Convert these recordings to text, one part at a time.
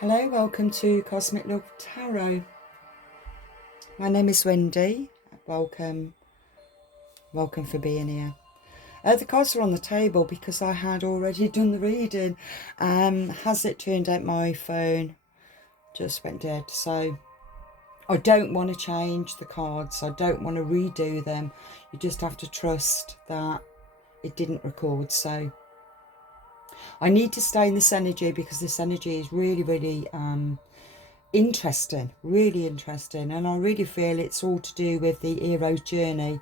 Hello, welcome to Cosmic Love Tarot. My name is Wendy. Welcome for being here. The cards are on the table because I had already done the reading. Has it turned out my phone just went dead? So I don't want to change the cards. I don't want to redo them. You just have to trust that it didn't record. So I need to stay in this energy because this energy is really interesting, and I really feel it's all to do with the hero's journey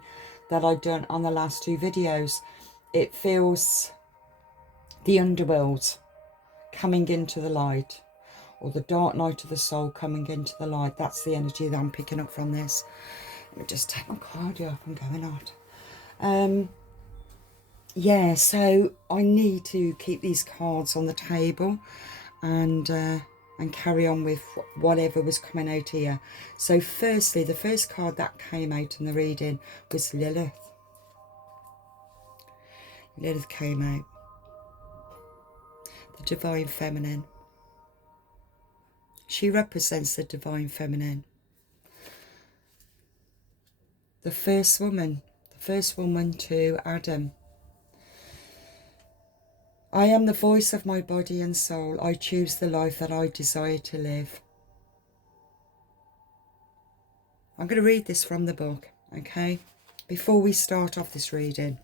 that I've done on the last two videos. It feels the underworld coming into the light, or the dark night of the soul coming into the light. That's the energy that I'm picking up from this. Let me just take my card up and going out. Yeah, so I need to keep these cards on the table and carry on with whatever was coming out here. So firstly, the first card that came out in the reading was Lilith. Lilith came out. The Divine Feminine. She represents the Divine Feminine. The first woman to Adam. I am the voice of my body and soul. I choose the life that I desire to live. I'm going to read this from the book, okay? Before we start off this reading.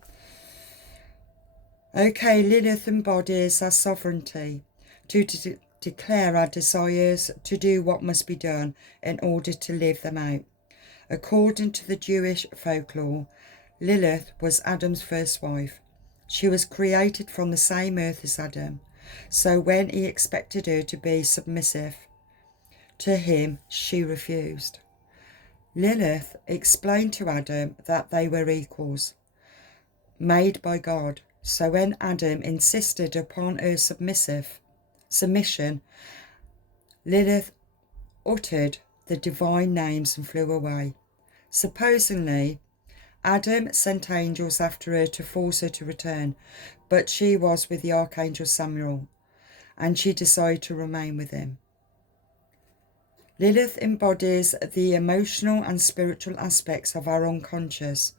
Okay, Lilith embodies our sovereignty to declare our desires, to do what must be done in order to live them out. According to the Jewish folklore, Lilith was Adam's first wife. She was created from the same earth as Adam, so when he expected her to be submissive to him, she refused. Lilith explained to Adam that they were equals, made by God, so when Adam insisted upon her submission, Lilith uttered the divine names and flew away. Supposedly, Adam sent angels after her to force her to return, but she was with the Archangel Samuel, and she decided to remain with him. Lilith embodies the emotional and spiritual aspects of our unconscious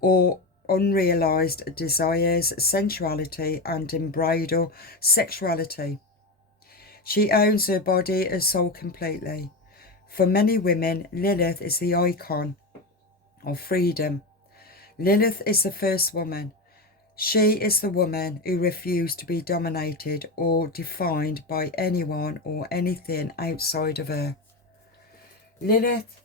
or unrealized desires, sensuality, and unbridled sexuality. She owns her body and soul completely. For many women, Lilith is the icon of freedom. Lilith is the first woman. She is the woman who refused to be dominated or defined by anyone or anything outside of her. Lilith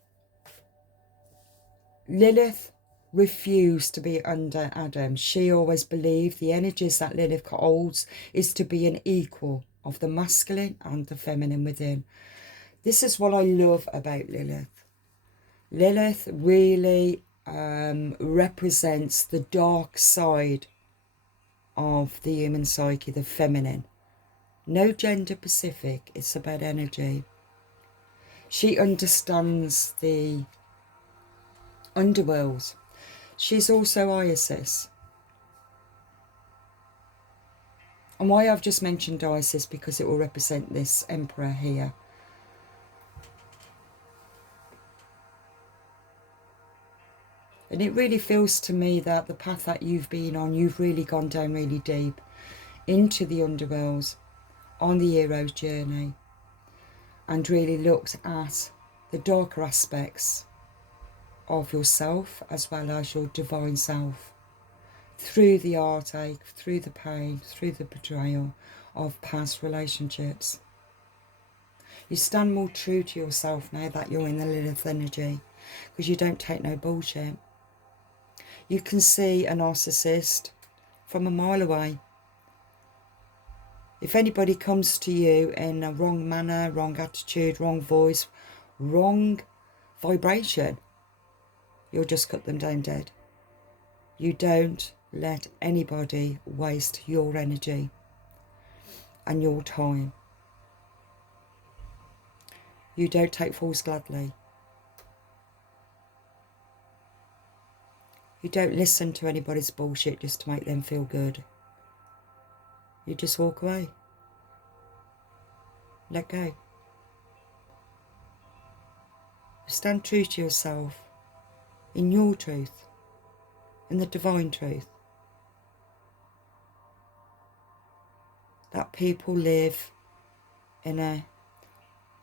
refused to be under Adam. She always believed the energies that Lilith holds is to be an equal of the masculine and the feminine within. This is what I love about Lilith. Lilith really represents the dark side of the human psyche, the feminine. No gender specific, it's about energy. She understands the underworld. She's also Isis. And why I've just mentioned Isis, because it will represent this emperor here. And it really feels to me that the path that you've been on, you've really gone down really deep into the underworld on the hero's journey and really looked at the darker aspects of yourself as well as your divine self through the heartache, through the pain, through the betrayal of past relationships. You stand more true to yourself now that you're in the Lilith energy because you don't take no bullshit. You can see a narcissist from a mile away. If anybody comes to you in a wrong manner, wrong attitude, wrong voice, wrong vibration, you'll just cut them down dead. You don't let anybody waste your energy and your time. You don't take fools gladly. You don't listen to anybody's bullshit just to make them feel good. You just walk away. Let go. Stand true to yourself, in your truth, in the divine truth. That people live in a,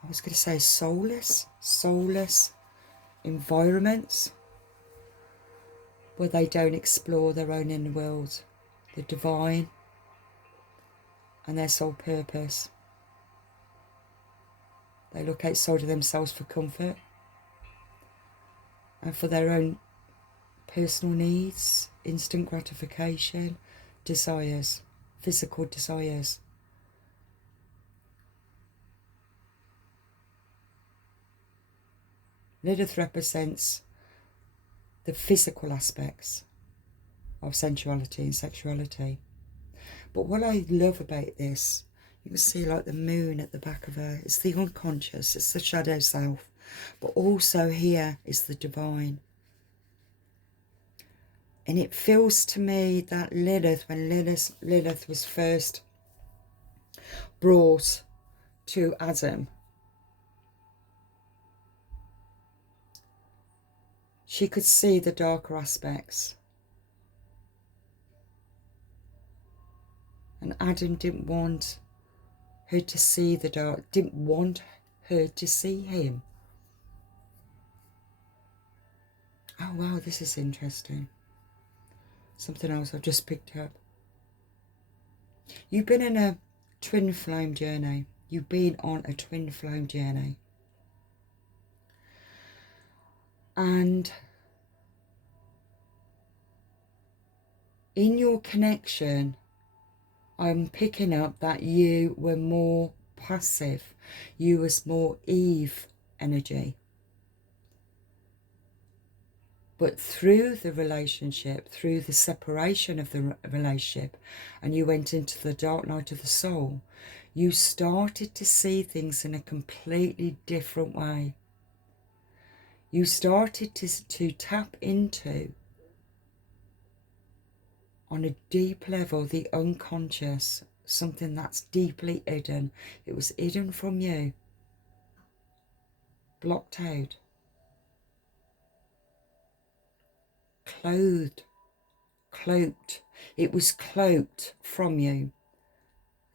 I was going to say soulless environments where they don't explore their own inner world, the divine, and their sole purpose. They look outside of themselves for comfort and for their own personal needs, instant gratification, desires, physical desires. Lilith represents the physical aspects of sensuality and sexuality. But what I love about this, you can see like the moon at the back of her. It's the unconscious, it's the shadow self. But also here is the divine. And it feels to me that Lilith, when Lilith was first brought to Adam, she could see the darker aspects. And Adam didn't want her to see the dark, didn't want her to see him. Oh wow, this is interesting. Something else I've just picked up. You've been in a twin flame journey. You've been on a twin flame journey. And in your connection, I'm picking up that you were more passive. You was more Eve energy. But through the relationship, through the separation of the relationship, and you went into the dark night of the soul, you started to see things in a completely different way. You started to tap into, on a deep level, the unconscious, something that's deeply hidden. It was hidden from you, blocked out, cloaked. It was cloaked from you.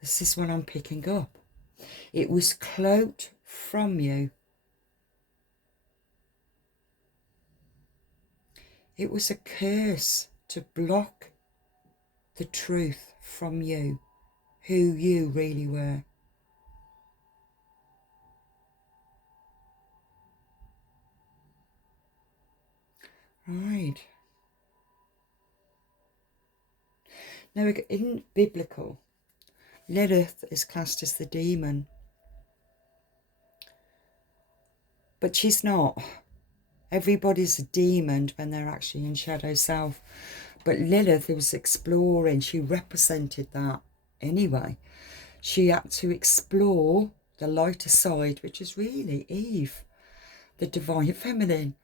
This is what I'm picking up. It was cloaked from you. It was a curse to block the truth from you, who you really were. Right. Now, in biblical, Lilith is classed as the demon. But she's not. Everybody's a demon when they're actually in shadow self. But Lilith, who was exploring, she represented that anyway. She had to explore the lighter side, which is really Eve, the divine feminine.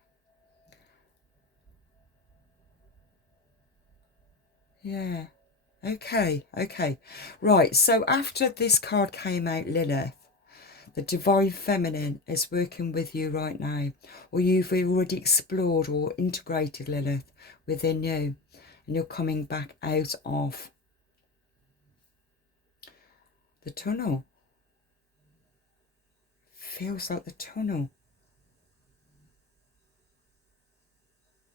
Yeah. Okay. Right, so after this card came out, Lilith, the divine feminine is working with you right now, or you've already explored or integrated Lilith within you, and you're coming back out of the tunnel. Feels like the tunnel.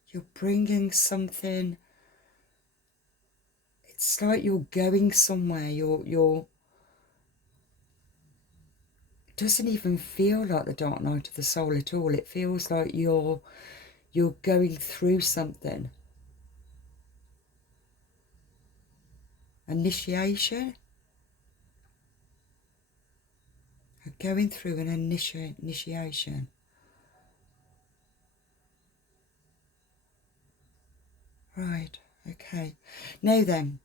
You're bringing something. It's like you're going somewhere. You're it doesn't even feel like the dark night of the soul at all. It feels like you're going through something. Initiation. You're going through an initiation. Right, okay. Now then,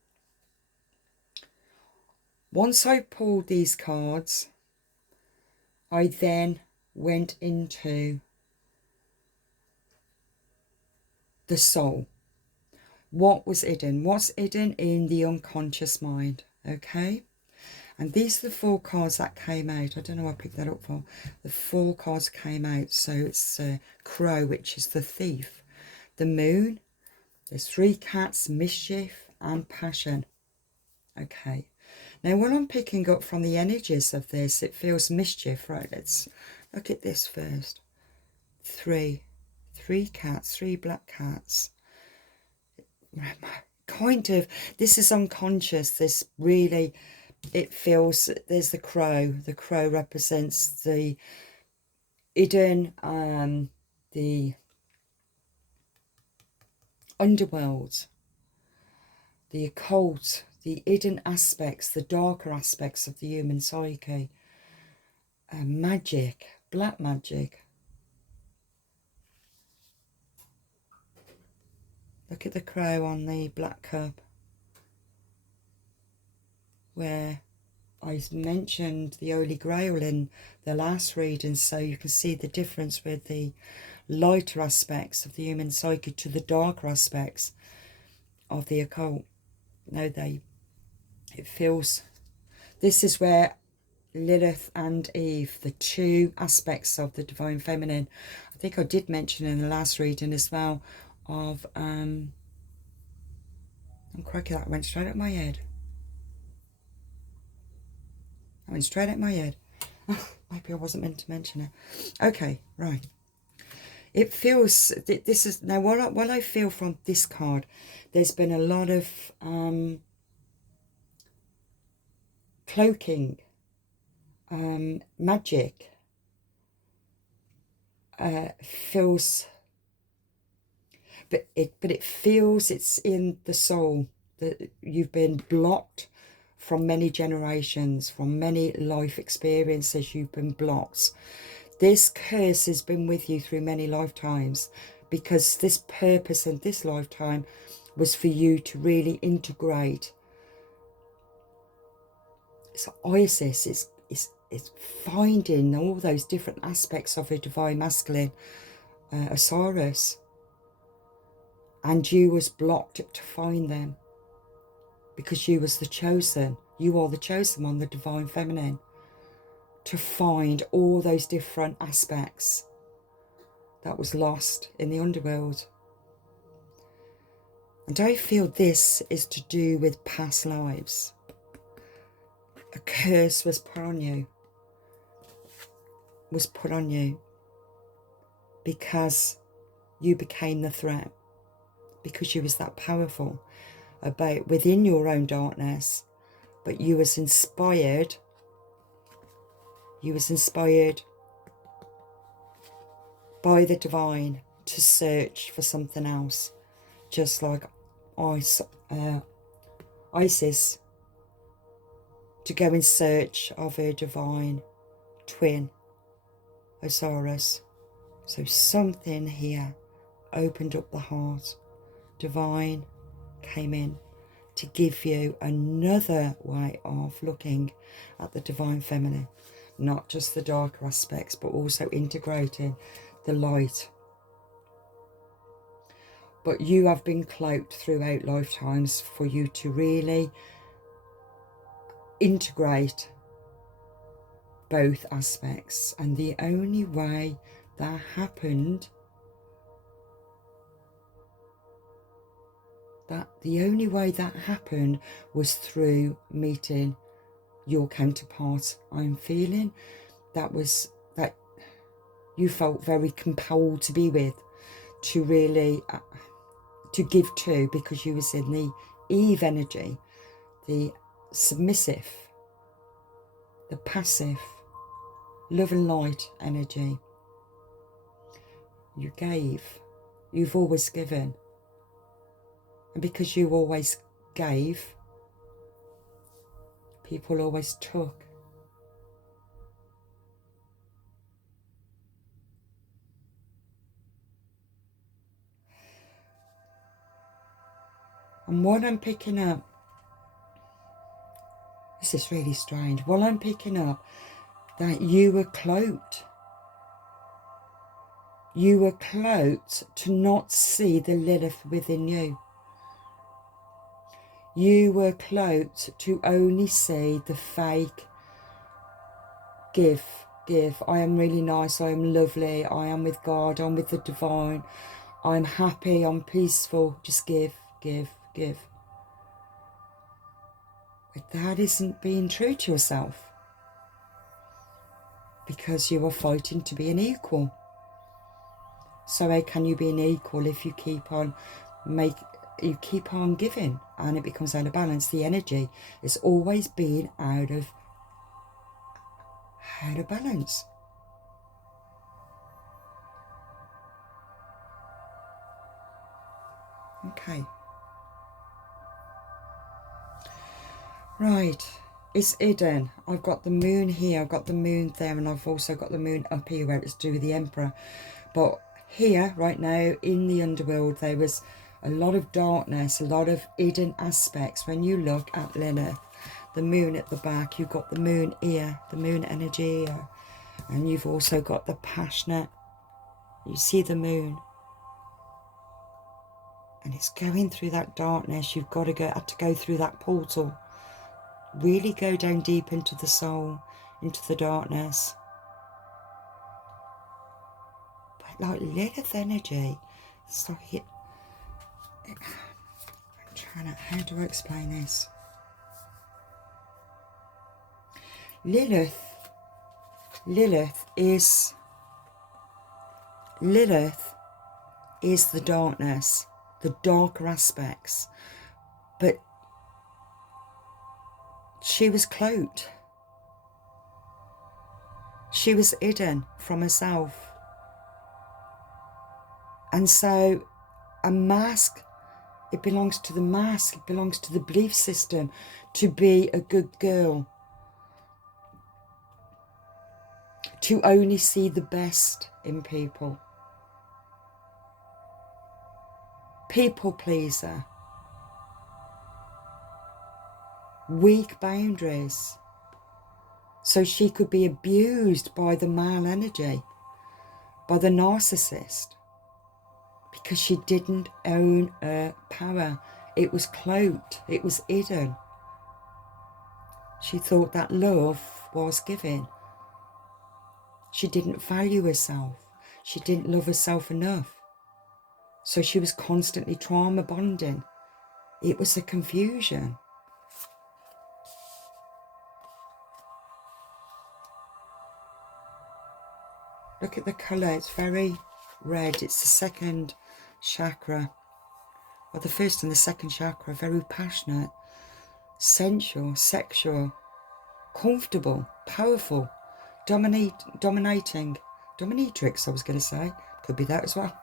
once I pulled these cards, I then went into the soul. What was hidden? What's hidden in the unconscious mind, okay? And these are the 4 cards that came out. I don't know what I picked that up for. The 4 cards came out. So it's Crow, which is the thief. The Moon. There's 3 cats, mischief and passion. Okay. Now, what I'm picking up from the energies of this, it feels mischief. Right, let's look at this first. 3 cats, 3 black cats. Kind of, this is unconscious. This really, it feels, there's the crow. The crow represents the hidden, the underworld, the occult, the hidden aspects, the darker aspects of the human psyche. Magic, black magic. Look at the crow on the black cup, where I mentioned the Holy Grail in the last reading, so you can see the difference with the lighter aspects of the human psyche to the darker aspects of the occult. No, it feels, this is where Lilith and Eve, the 2 aspects of the divine feminine. I think I did mention in the last reading as well of, I'm cracking, that went straight at my head. That went straight at my head. Maybe I wasn't meant to mention it. Okay, right. It feels, this is, now what I feel from this card, there's been a lot of cloaking, magic, feels, but it feels it's in the soul, that you've been blocked from many generations, from many life experiences. You've been blocked. This curse has been with you through many lifetimes, because this purpose in this lifetime was for you to really integrate. So Isis is finding all those different aspects of a divine masculine, Osiris, and you was blocked to find them, because you was the chosen. You are the chosen one, the divine feminine, to find all those different aspects that was lost in the underworld. And I feel this is to do with past lives. A curse was put on you. Was put on you because you became the threat. Because you was that powerful about within your own darkness. But you was inspired. You was inspired by the divine to search for something else. Just like Isis, to go in search of her divine twin, Osiris. So something here opened up the heart. Divine came in to give you another way of looking at the divine feminine. Not just the darker aspects, but also integrating the light. But you have been cloaked throughout lifetimes for you to really integrate both aspects. And the only way that happened, was through meeting your counterpart. I'm feeling that you felt very compelled to be with, to really to give to, because you was in the Eve energy, the submissive, the passive, love and light energy. You gave. You've always given. And because you always gave, people always took. And what I'm picking up, this is really strange. What I'm picking up, that you were cloaked. You were cloaked to not see the Lilith within you. You were cloaked to only see the fake give. I am really nice, I am lovely, I am with God, I'm with the divine, I'm happy, I'm peaceful. Just give. But that isn't being true to yourself, because you are fighting to be an equal. So how can you be an equal if you keep on giving and it becomes out of balance? The energy is always being out of balance. Okay. Right. It's hidden. I've got the moon here, I've got the moon there, and I've also got the moon up here where it's to do with the Emperor. But here, right now, in the underworld, there was a lot of darkness, a lot of hidden aspects. When you look at Lilith, the moon at the back, you've got the moon here, the moon energy here, and you've also got the passionate, you see the moon, and it's going through that darkness. You've got to have to go through that portal, really go down deep into the soul, into the darkness. But like Lilith energy, it's like I'm trying to, how do I explain this? Lilith is the darkness, the darker aspects, but she was cloaked. She was hidden from herself. And so a mask, it belongs to the mask, it belongs to the belief system to be a good girl, to only see the best in people. People pleaser. Weak boundaries. So she could be abused by the male energy, by the narcissist, because she didn't own her power. It was cloaked, it was hidden. She thought that love was giving. She didn't value herself. She didn't love herself enough. So she was constantly trauma bonding. It was a confusion. Look at the colour, it's very red. It's the second chakra, or the first and the second chakra, very passionate, sensual, sexual, comfortable, powerful, dominating, dominatrix, I was going to say. Could be that as well.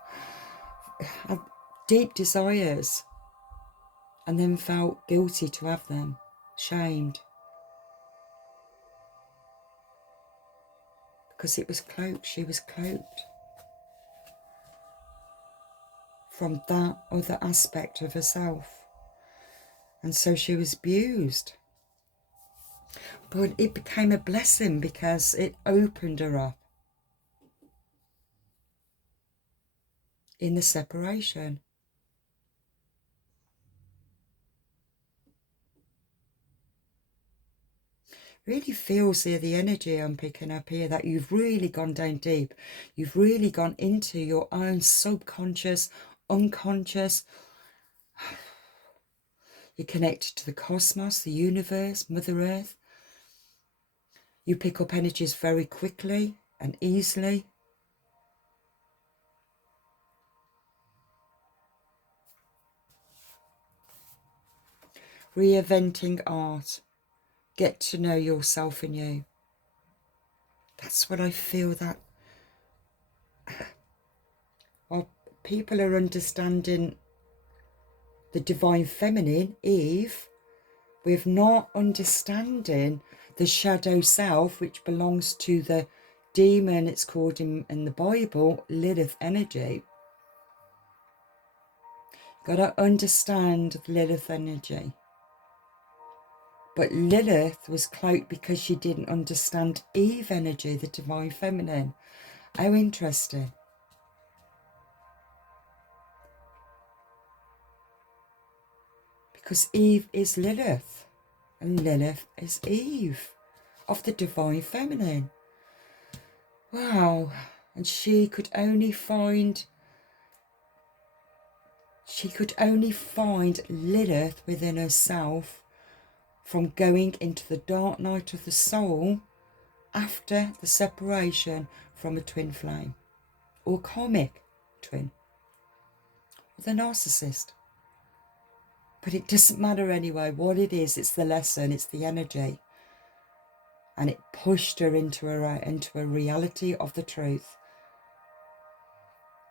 Had deep desires and then felt guilty to have them, shamed. Because it was cloaked, she was cloaked from that other aspect of herself. And so she was abused. But it became a blessing because it opened her up in the separation. Really feels here, the energy I'm picking up here, that you've really gone down deep. You've really gone into your own subconscious, unconscious. You're connected to the cosmos, the universe, Mother Earth. You pick up energies very quickly and easily. Reinventing art. Get to know yourself and you. That's what I feel, that while people are understanding the divine feminine, Eve, with not understanding the shadow self, which belongs to the demon, it's called in the Bible, Lilith energy. Got to understand Lilith energy. But Lilith was cloaked because she didn't understand Eve energy, the divine feminine. How interesting. Because Eve is Lilith, and Lilith is Eve, of the divine feminine. Wow. And she could only find Lilith within herself from going into the dark night of the soul after the separation from a twin flame, or karmic twin, or the narcissist. But it doesn't matter anyway what it is. It's the lesson, it's the energy. And it pushed her into a reality of the truth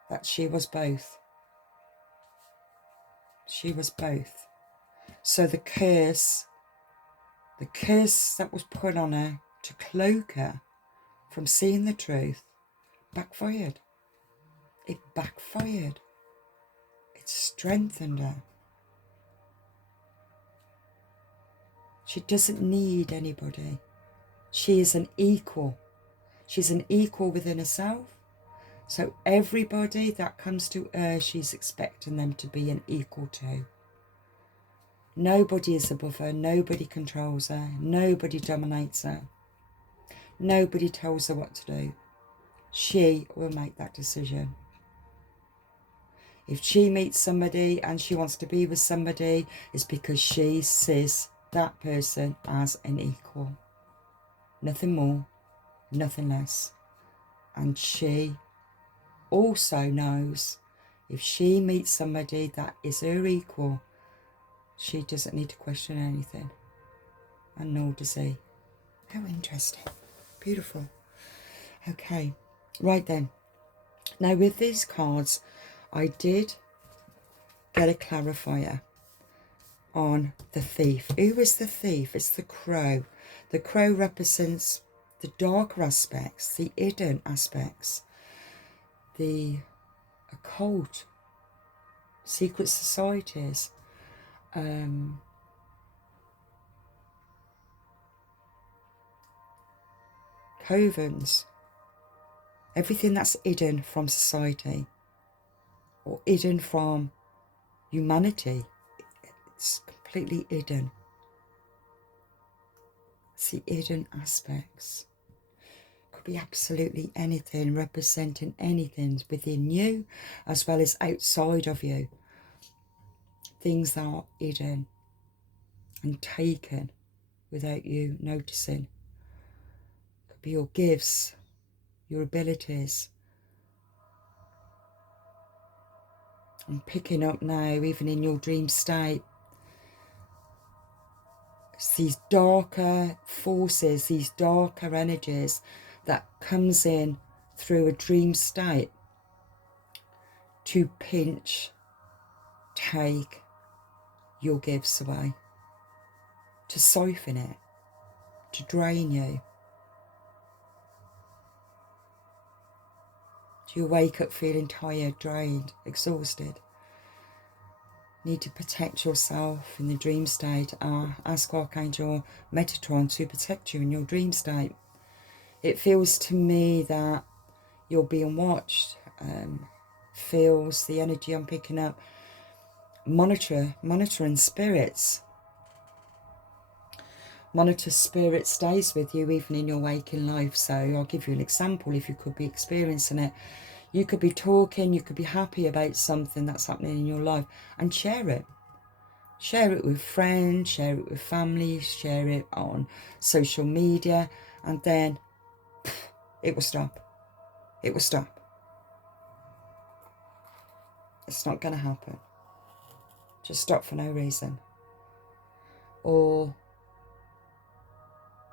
that she was both. She was both. So the curse that was put on her to cloak her from seeing the truth backfired. It backfired. It strengthened her. She doesn't need anybody. She is an equal. She's an equal within herself. So everybody that comes to her, she's expecting them to be an equal to. Nobody is above her. Nobody controls her. Nobody dominates her. Nobody tells her what to do. She will make that decision. If she meets somebody and she wants to be with somebody, it's because she sees that person as an equal. Nothing more, nothing less. And she also knows if she meets somebody that is her equal, she doesn't need to question anything. And nor does he. How interesting. Beautiful. Okay, right then. Now with these cards, I did get a clarifier on the thief. Who is the thief? It's the crow. The crow represents the darker aspects, the hidden aspects, the occult, secret societies, covens, everything that's hidden from society or hidden from humanity. It's completely hidden. It's the hidden aspects. Could be absolutely anything, representing anything within you as well as outside of you. Things that are hidden and taken without you noticing. Could be your gifts, your abilities. I'm picking up now, even in your dream state, it's these darker forces, these darker energies that comes in through a dream state to pinch, take your gifts away, to siphon it, to drain you. Do you wake up feeling tired, drained, exhausted? Need to protect yourself in the dream state. Ask Archangel Metatron to protect you in your dream state. It feels to me that you're being watched. Feels the energy I'm picking up. Monitoring spirits. Monitor spirit stays with you even in your waking life. So I'll give you an example if you could be experiencing it. You could be talking, you could be happy about something that's happening in your life and share it. Share it with friends, share it with family, share it on social media, and then it will stop. It will stop. It's not going to happen. Just stop for no reason. Or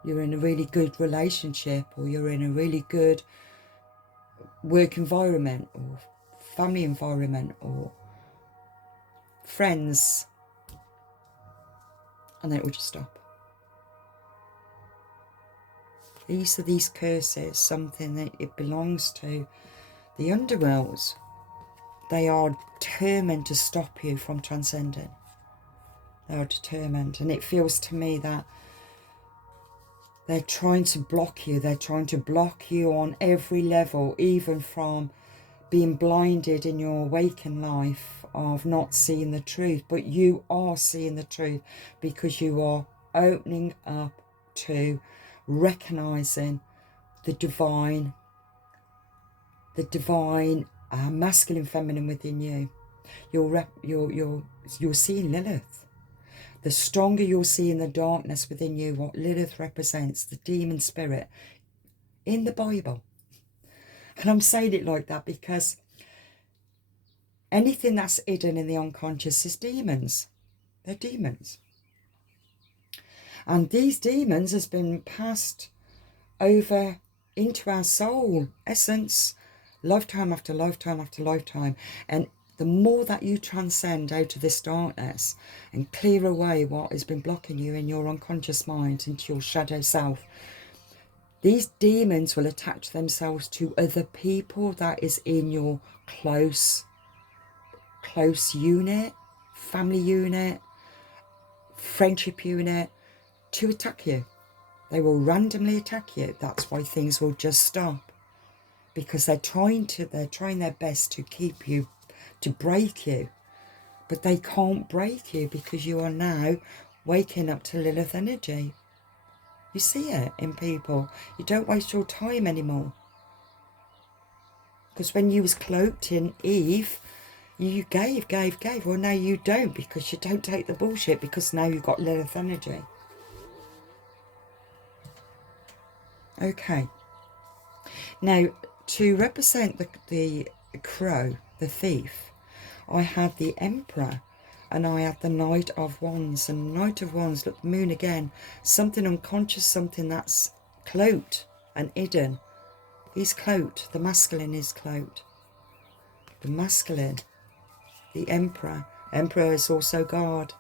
you're in a really good relationship, or you're in a really good work environment, or family environment, or friends, and then it will just stop. These are these curses, something that it belongs to the underworlds. They are determined to stop you from transcending. They are determined, and it feels to me that they're trying to block you. They're trying to block you on every level, even from being blinded in your waking life of not seeing the truth, but you are seeing the truth because you are opening up to recognizing the divine masculine, feminine within you. You're seeing Lilith. The stronger you're seeing the darkness within you, what Lilith represents, the demon spirit in the Bible. And I'm saying it like that because anything that's hidden in the unconscious is demons. They're demons. And these demons has been passed over into our soul essence, lifetime after lifetime after lifetime. And the more that you transcend out of this darkness and clear away what has been blocking you in your unconscious mind into your shadow self, these demons will attach themselves to other people that is in your close unit, family unit, friendship unit, to attack you. They will randomly attack you. That's why things will just stop, because they're trying their best to keep you, to break you, but they can't break you because you are now waking up to Lilith energy. You see it in people. You don't waste your time anymore, because when you was cloaked in Eve, you gave. Well, now you don't, because you don't take the bullshit, because now you've got Lilith energy. Okay. Now, to represent the crow, the thief, I had the Emperor and I had the Knight of Wands. And Knight of Wands, look, the moon again, something unconscious, something that's cloaked and hidden. He's cloaked. The masculine is cloaked. The masculine, the Emperor. Emperor is also God,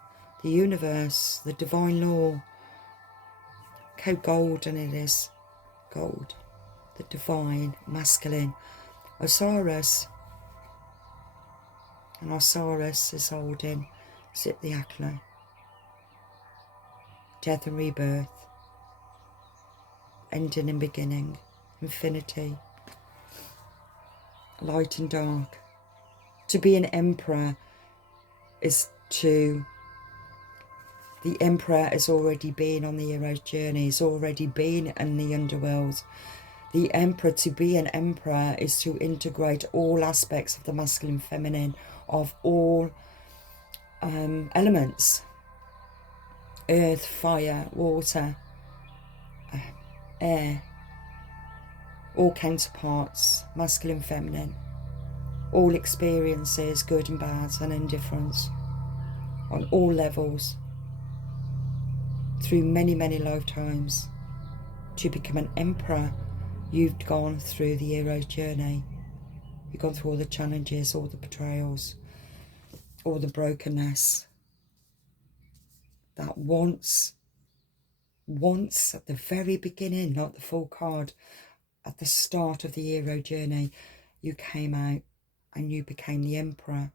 the universe, the divine law. How golden it is. Gold. The divine, masculine. Osiris. And Osiris is holding Zit-the-Aklo. Death and rebirth. Ending and beginning. Infinity. Light and dark. To be an emperor is to... The emperor has already been on the hero's journey. He's already been in the underworld. The emperor, to be an emperor, is to integrate all aspects of the masculine, feminine, of all elements. Earth, fire, water, air. All counterparts, masculine, feminine. All experiences, good and bad, and indifference. On all levels. Through many, many lifetimes. To become an emperor, you've gone through the hero's journey. You've gone through all the challenges, all the betrayals, all the brokenness. That once at the very beginning, not the full card, at the start of the hero journey, you came out and you became the emperor,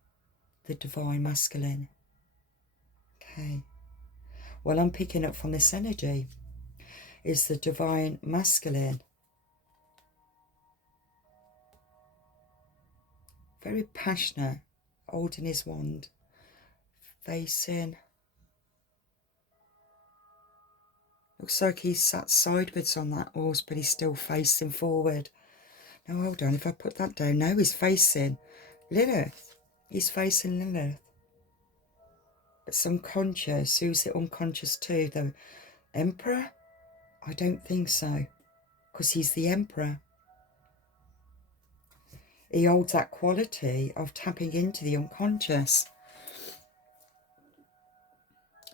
the divine masculine. Okay. Well, I'm picking up from this energy is the divine masculine. Very passionate, holding his wand, facing. Looks like he's sat sideways on that horse, but he's still facing forward. Now, hold on, if I put that down, now he's facing Lilith. He's facing Lilith. It's unconscious. Who's it unconscious to? The Emperor? I don't think so, because he's the Emperor. He holds that quality of tapping into the unconscious.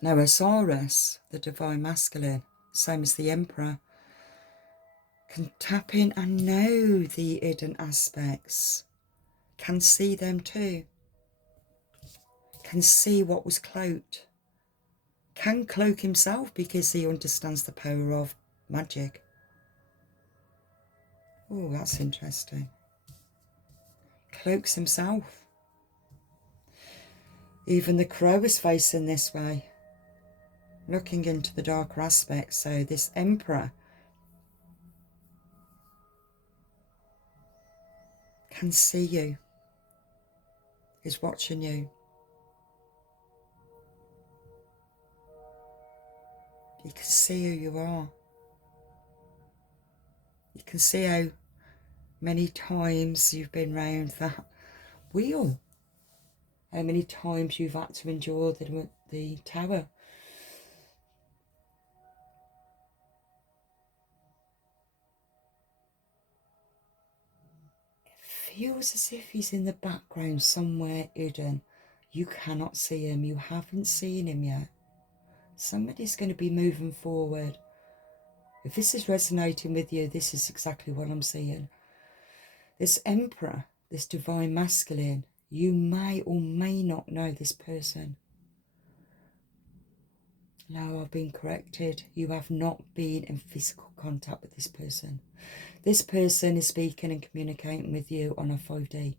Now, Osiris, the divine masculine, same as the Emperor, can tap in and know the hidden aspects, can see them too, can see what was cloaked, can cloak himself because he understands the power of magic. Oh, that's interesting. Cloaks himself. Even the crow is facing this way, looking into the darker aspects. So this Emperor can see you, is watching you, see who you are. You can see how many times you've been round that wheel. How many times you've had to endure the tower. It feels as if he's in the background somewhere hidden. You cannot see him. You haven't seen him yet. Somebody's going to be moving forward. If this is resonating with you, this is exactly what I'm seeing. This Emperor, this divine masculine, you may or may not know this person. No, I've been corrected. You have not been in physical contact with this person. This person is speaking and communicating with you on a 5D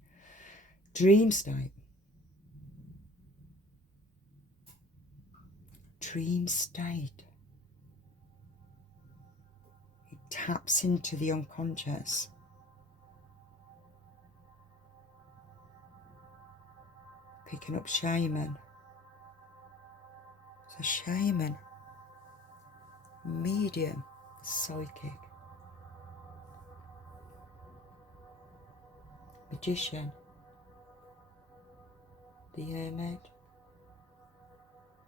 dream state. Dream state. It taps into the unconscious. Picking up shaman. So shaman, medium, psychic, magician, the hermit,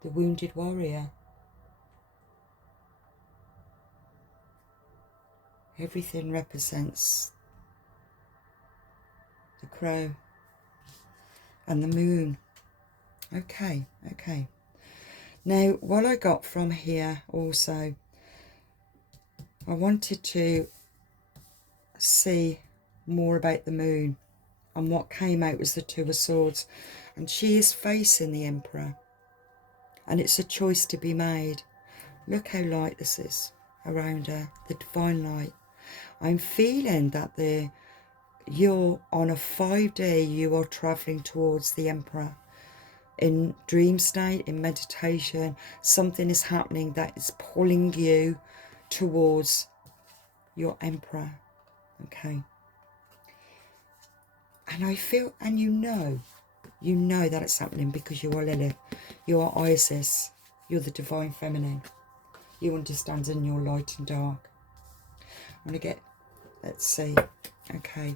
the wounded warrior. Everything represents the crow and the moon. Okay, okay. Now, what I got from here also, I wanted to see more about the moon, and what came out was the Two of Swords, and she is facing the Emperor, and it's a choice to be made. Look how light this is around her, the divine light. I'm feeling that you're on a 5D, you are travelling towards the Emperor. In dream state, in meditation, something is happening that is pulling you towards your Emperor. Okay. And I feel, and you know that it's happening because you are Lilith, you are Isis, you're the divine feminine. You understand in your light and dark. I'm going to get, let's see, okay.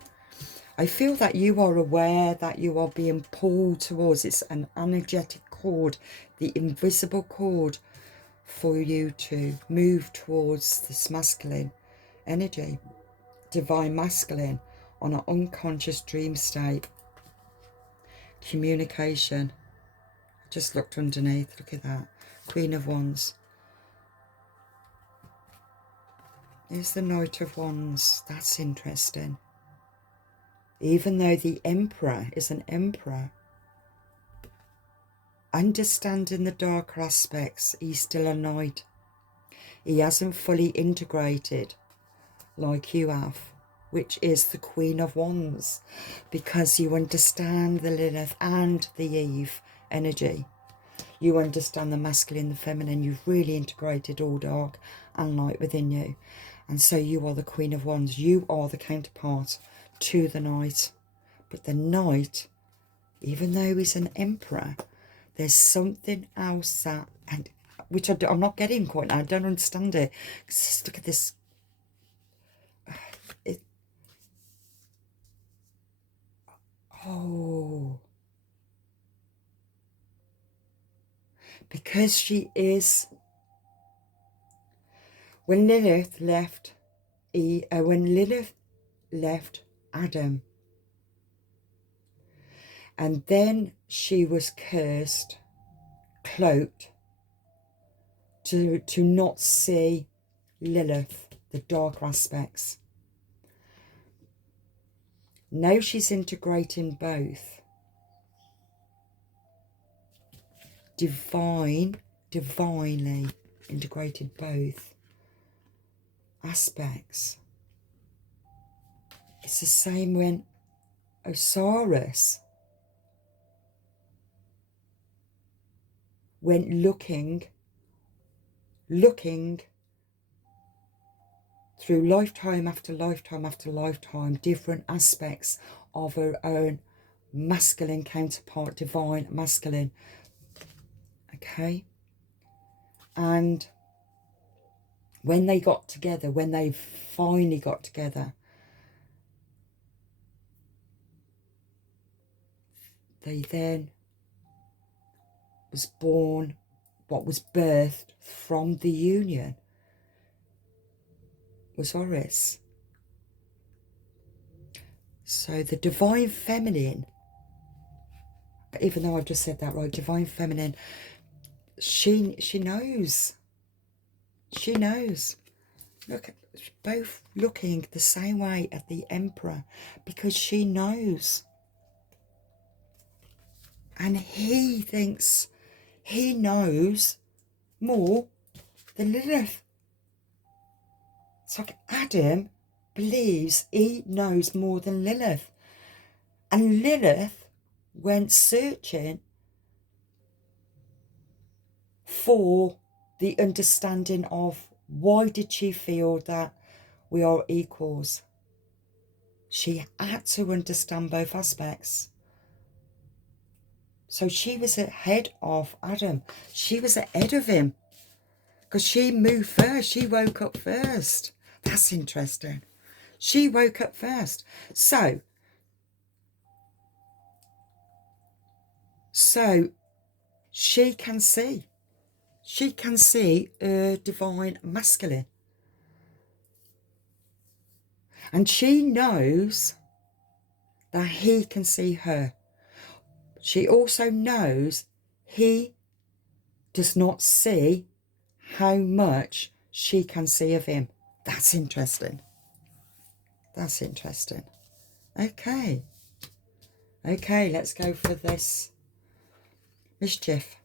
I feel that you are aware that you are being pulled towards, it's an energetic cord, the invisible cord for you to move towards this masculine energy, divine masculine, on an unconscious dream state. Communication. I just looked underneath, look at that. Queen of Wands. There's the Knight of Wands. That's interesting. Even though the Emperor is an emperor, understanding the darker aspects, he's still a knight. He hasn't fully integrated like you have, which is the Queen of Wands, because you understand the Lilith and the Eve energy. You understand the masculine, the feminine. You've really integrated all dark and light within you. And so you are the Queen of Wands. You are the counterpart to the Knight. But the Knight, even though he's an emperor, there's something else that, and which I'm not getting quite now. I don't understand it. Just look at this. Oh. Because she is, when Lilith left Adam, and then she was cursed, cloaked, to not see Lilith, the dark aspects. Now she's integrating both. Divinely integrated both aspects. It's the same when Osiris went looking through lifetime after lifetime after lifetime, different aspects of her own masculine counterpart, divine masculine. Okay? And when they got together, when they finally got together, they then was born, what was birthed from the union was Horus. So the divine feminine, even though I've just said that right, divine feminine, she knows. She knows. Look, both looking the same way at the Emperor, because she knows. And he thinks he knows more than Lilith. It's like Adam believes he knows more than Lilith. And Lilith went searching for the understanding of why did she feel that we are equals. She had to understand both aspects. So she was ahead of Adam. She was ahead of him because she moved first. She woke up first. That's interesting. She woke up first. So she can see. She can see her divine masculine. And she knows that he can see her. She also knows he does not see how much she can see of him. That's interesting. That's interesting. Okay. Okay, let's go for this mischief.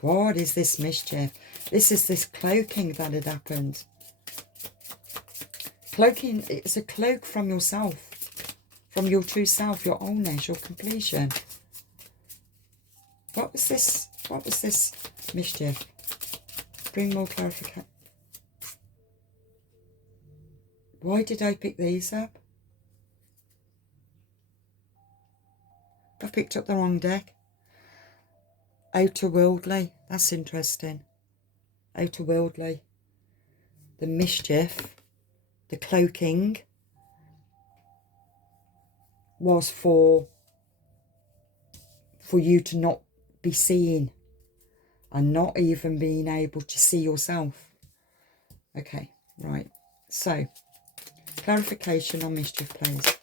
What is this mischief? This is this cloaking that had happened. Cloaking, it's a cloak from yourself, from your true self, your wholeness, your completion. What was this? What was this mischief? Bring more clarification. Why did I pick these up? I picked up the wrong deck. Outer worldly. That's interesting. Outer worldly. The mischief, the cloaking, was for you to not be seen and not even being able to see yourself. Okay, right. So, clarification on mischief, please.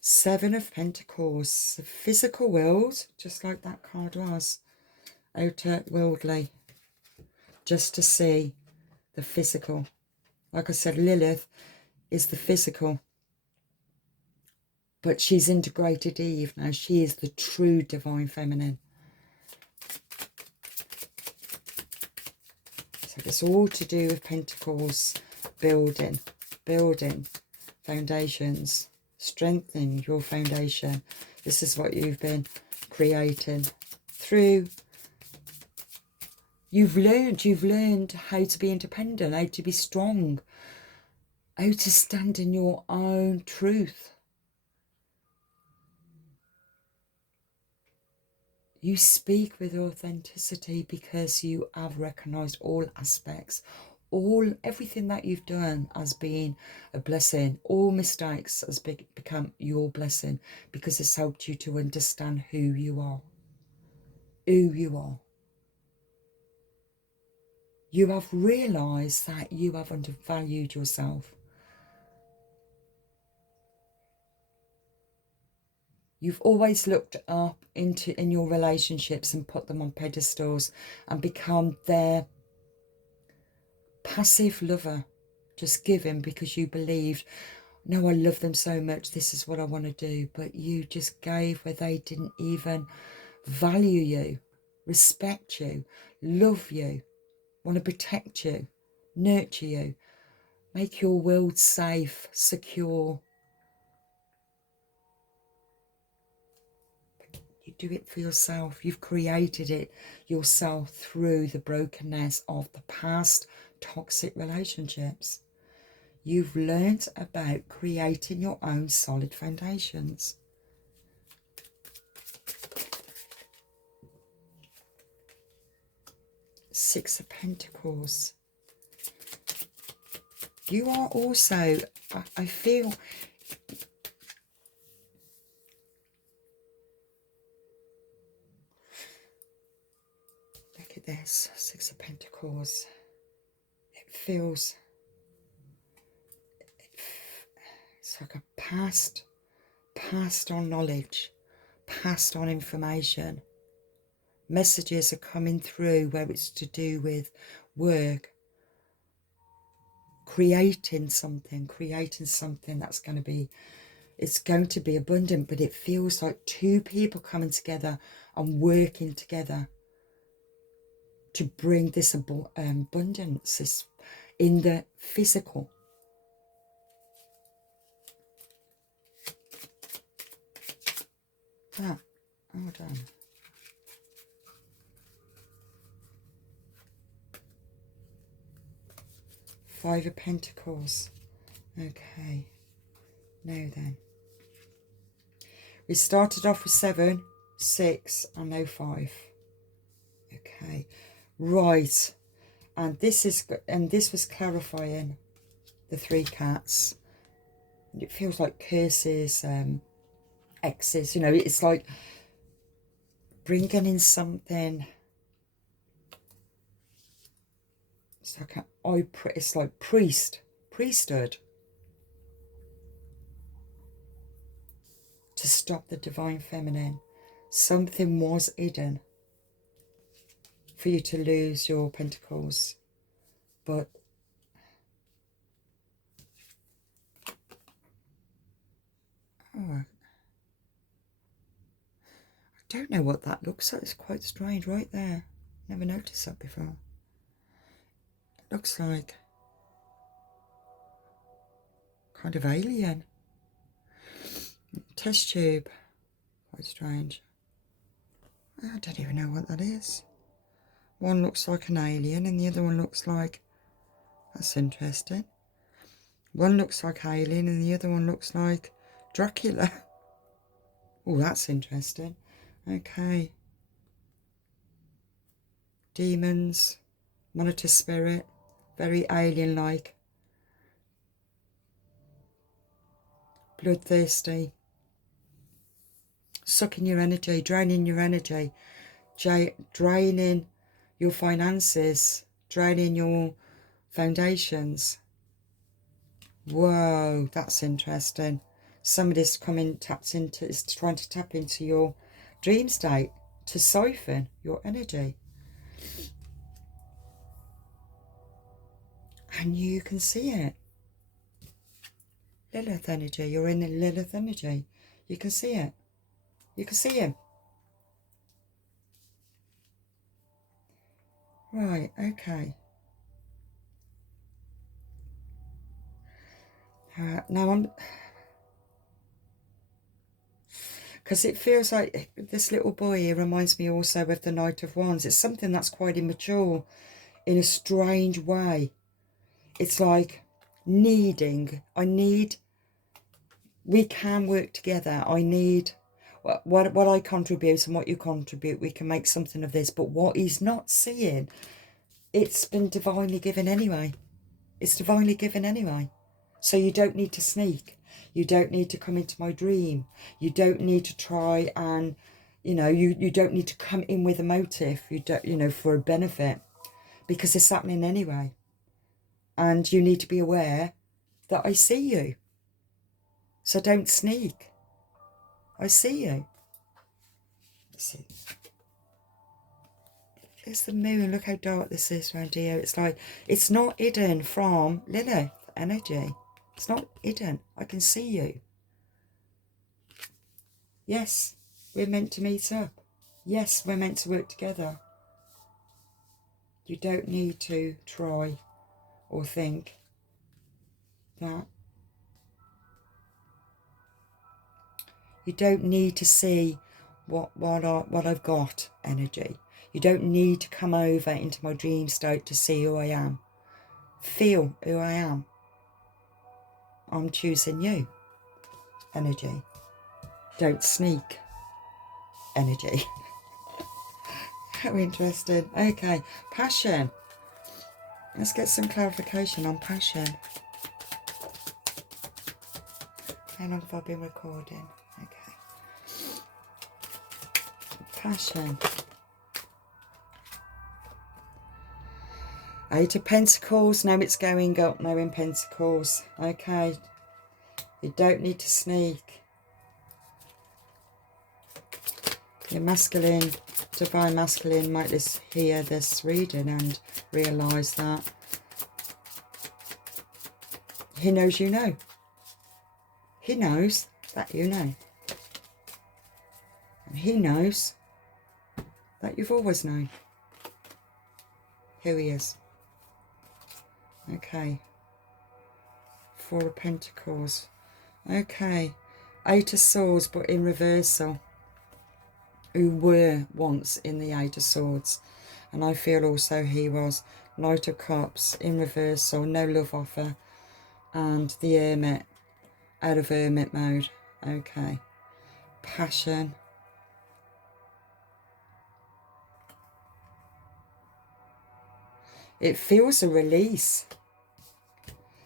Seven of Pentacles, the physical world, just like that card was. Outer worldly, just to see the physical. Like I said, Lilith is the physical. But she's integrated Eve now. She is the true divine feminine. So it's all to do with Pentacles, building foundations, strengthening your foundation. This is what you've been creating through. You've learned how to be independent, how to be strong, how to stand in your own truth. You speak with authenticity because you have recognised all aspects, everything that you've done as being a blessing. All mistakes has become your blessing because it's helped you to understand who you are. Who you are. You have realised that you have undervalued yourself. You've always looked up in your relationships and put them on pedestals and become their passive lover, just giving because you believed, no, I love them so much, this is what I want to do. But you just gave where they didn't even value you, respect you, love you, want to protect you, nurture you, make your world safe, secure. You do it for yourself. You've created it yourself through the brokenness of the past toxic relationships. You've learned about creating your own solid foundations. Six of Pentacles. You are also, I feel, look at this, Six of Pentacles. It feels, it's like a passed on knowledge, passed on information. Messages are coming through where it's to do with work, creating something that's going to be, it's going to be abundant, but it feels like two people coming together and working together to bring this abundance in the physical. That, hold on. Five of Pentacles. Okay. Now then. We started off with 7, 6, and now 5. Okay. Right. And this was clarifying the 3 cats. It feels like curses, exes, you know, it's like bringing in something. It's like priesthood. To stop the divine feminine. Something was hidden for you to lose your pentacles. But I don't know what that looks like. It's quite strange right there. Never noticed that before. It looks like kind of alien. Test tube. Quite strange. I don't even know what that is. One looks like an alien and the other one looks like... That's interesting. One looks like alien and the other one looks like Dracula. Oh, that's interesting. Okay. Demons. Monitor spirit. Very alien-like. Bloodthirsty. Sucking your energy, draining your energy, draining your finances, draining your foundations. Whoa, that's interesting. Somebody's is trying to tap into your dream state to siphon your energy. And you can see it. Lilith energy, you're in the Lilith energy. You can see it. You can see him. Right, okay. Now I'm... Because it feels like this little boy here reminds me also of the Knight of Wands. It's something that's quite immature in a strange way. It's like needing. We can work together. I need... What I contribute and what you contribute, we can make something of this. But what he's not seeing, it's been divinely given anyway. It's divinely given anyway. So you don't need to sneak. You don't need to come into my dream. You don't need to try and, you know, you don't need to come in with a motive, you don't, you know, for a benefit. Because it's happening anyway. And you need to be aware that I see you. So don't sneak. I see you. Let's see. There's the moon. Look how dark this is around here. It's like, it's not hidden from Lilith energy. It's not hidden. I can see you. Yes, we're meant to meet up. Yes, we're meant to work together. You don't need to try or think that. You don't need to see what I've got energy. You don't need to come over into my dream state to see who I am. Feel who I am. I'm choosing you. Energy. Don't sneak. Energy. How interesting. Okay, passion. Let's get some clarification on passion. How long have I been recording? Okay. Passion. Eight of Pentacles. Now it's going up. Now in Pentacles. Okay. You don't need to sneak. Your masculine, divine masculine might hear this reading and realise that he knows you know. He knows that you know. And he knows that you've always known who he is. Okay. Four of Pentacles. Okay. Eight of Swords, but in reversal. Who were once in the Eight of Swords. And I feel also he was. Knight of Cups in reversal. No love offer. And the Hermit. Out of hermit mode. Okay. Passion. It feels a release.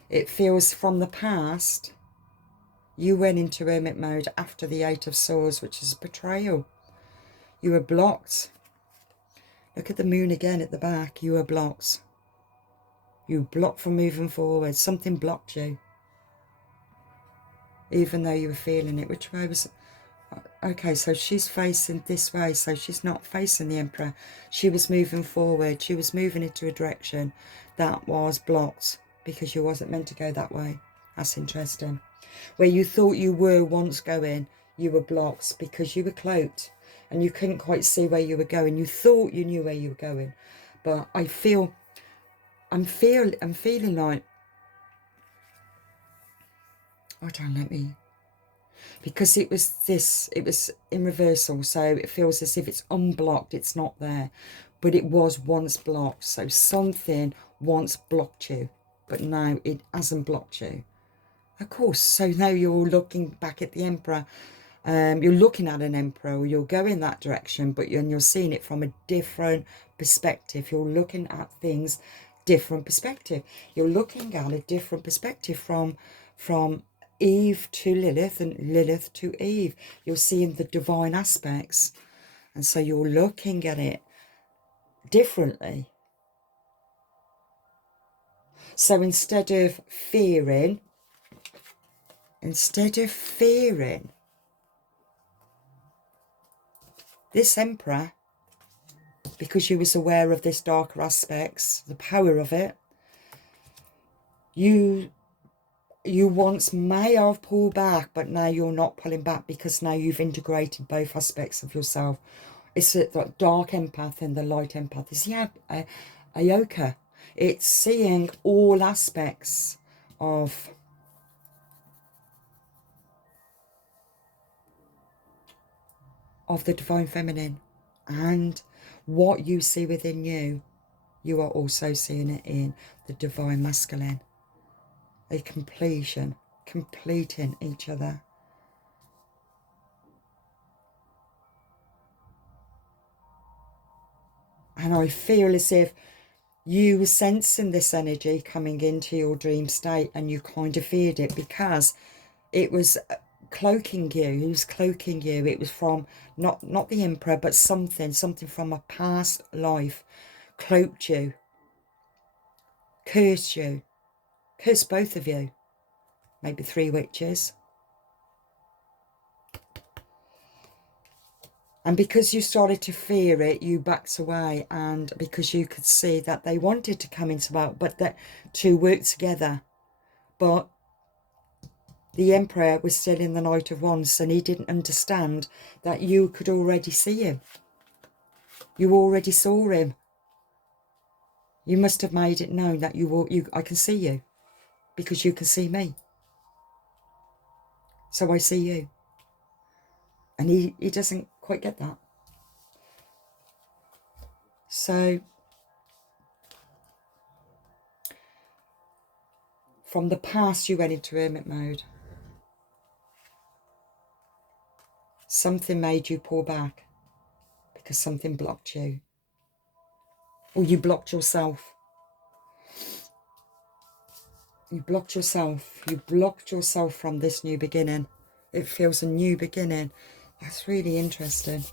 It feels from the past. You went into hermit mode after the Eight of Swords, which is betrayal. You were blocked. Look at the moon again at the back. You were blocked. You were blocked from moving forward. Something blocked you. Even though you were feeling it. Which way was... Okay, so she's facing this way. So she's not facing the Emperor. She was moving forward. She was moving into a direction that was blocked. Because you wasn't meant to go that way. That's interesting. Where you thought you were once going, you were blocked because you were cloaked. And you couldn't quite see where you were going. You thought you knew where you were going. But I'm feeling like... Oh, don't let me... Because it was in reversal. So it feels as if it's unblocked. It's not there. But it was once blocked. So something once blocked you. But now it hasn't blocked you. Of course. So now you're looking back at the Emperor. You're looking at an Emperor, or you're going that direction, but you're seeing it from a different perspective. You're looking at things different perspective. You're looking at a different perspective from Eve to Lilith and Lilith to Eve. You're seeing the divine aspects, and so you're looking at it differently. So instead of fearing this Emperor, because you was aware of this darker aspects, the power of it, you once may have pulled back, but now you're not pulling back because now you've integrated both aspects of yourself. It's the dark empath and the light empath. It's a yoga. It's seeing all aspects of the divine feminine, and what you see within you, you are also seeing it in the divine masculine. A completion, completing each other. And I feel as if you were sensing this energy coming into your dream state, and you kind of feared it because it was cloaking you. It was cloaking you. It was from not the Emperor, but something from a past life cloaked you, cursed you, cursed both of you. Maybe 3 witches. And because you started to fear it, you backed away, and because you could see that they wanted to come into that, but that to work together. But the Emperor was still in the Knight of Wands, and he didn't understand that you could already see him. You already saw him. You must have made it known that I can see you because you can see me. So I see you. And he doesn't quite get that. So from the past, you went into hermit mode. Something made you pull back because something blocked you. Or you blocked yourself. You blocked yourself. You blocked yourself from this new beginning. It feels a new beginning. That's really interesting.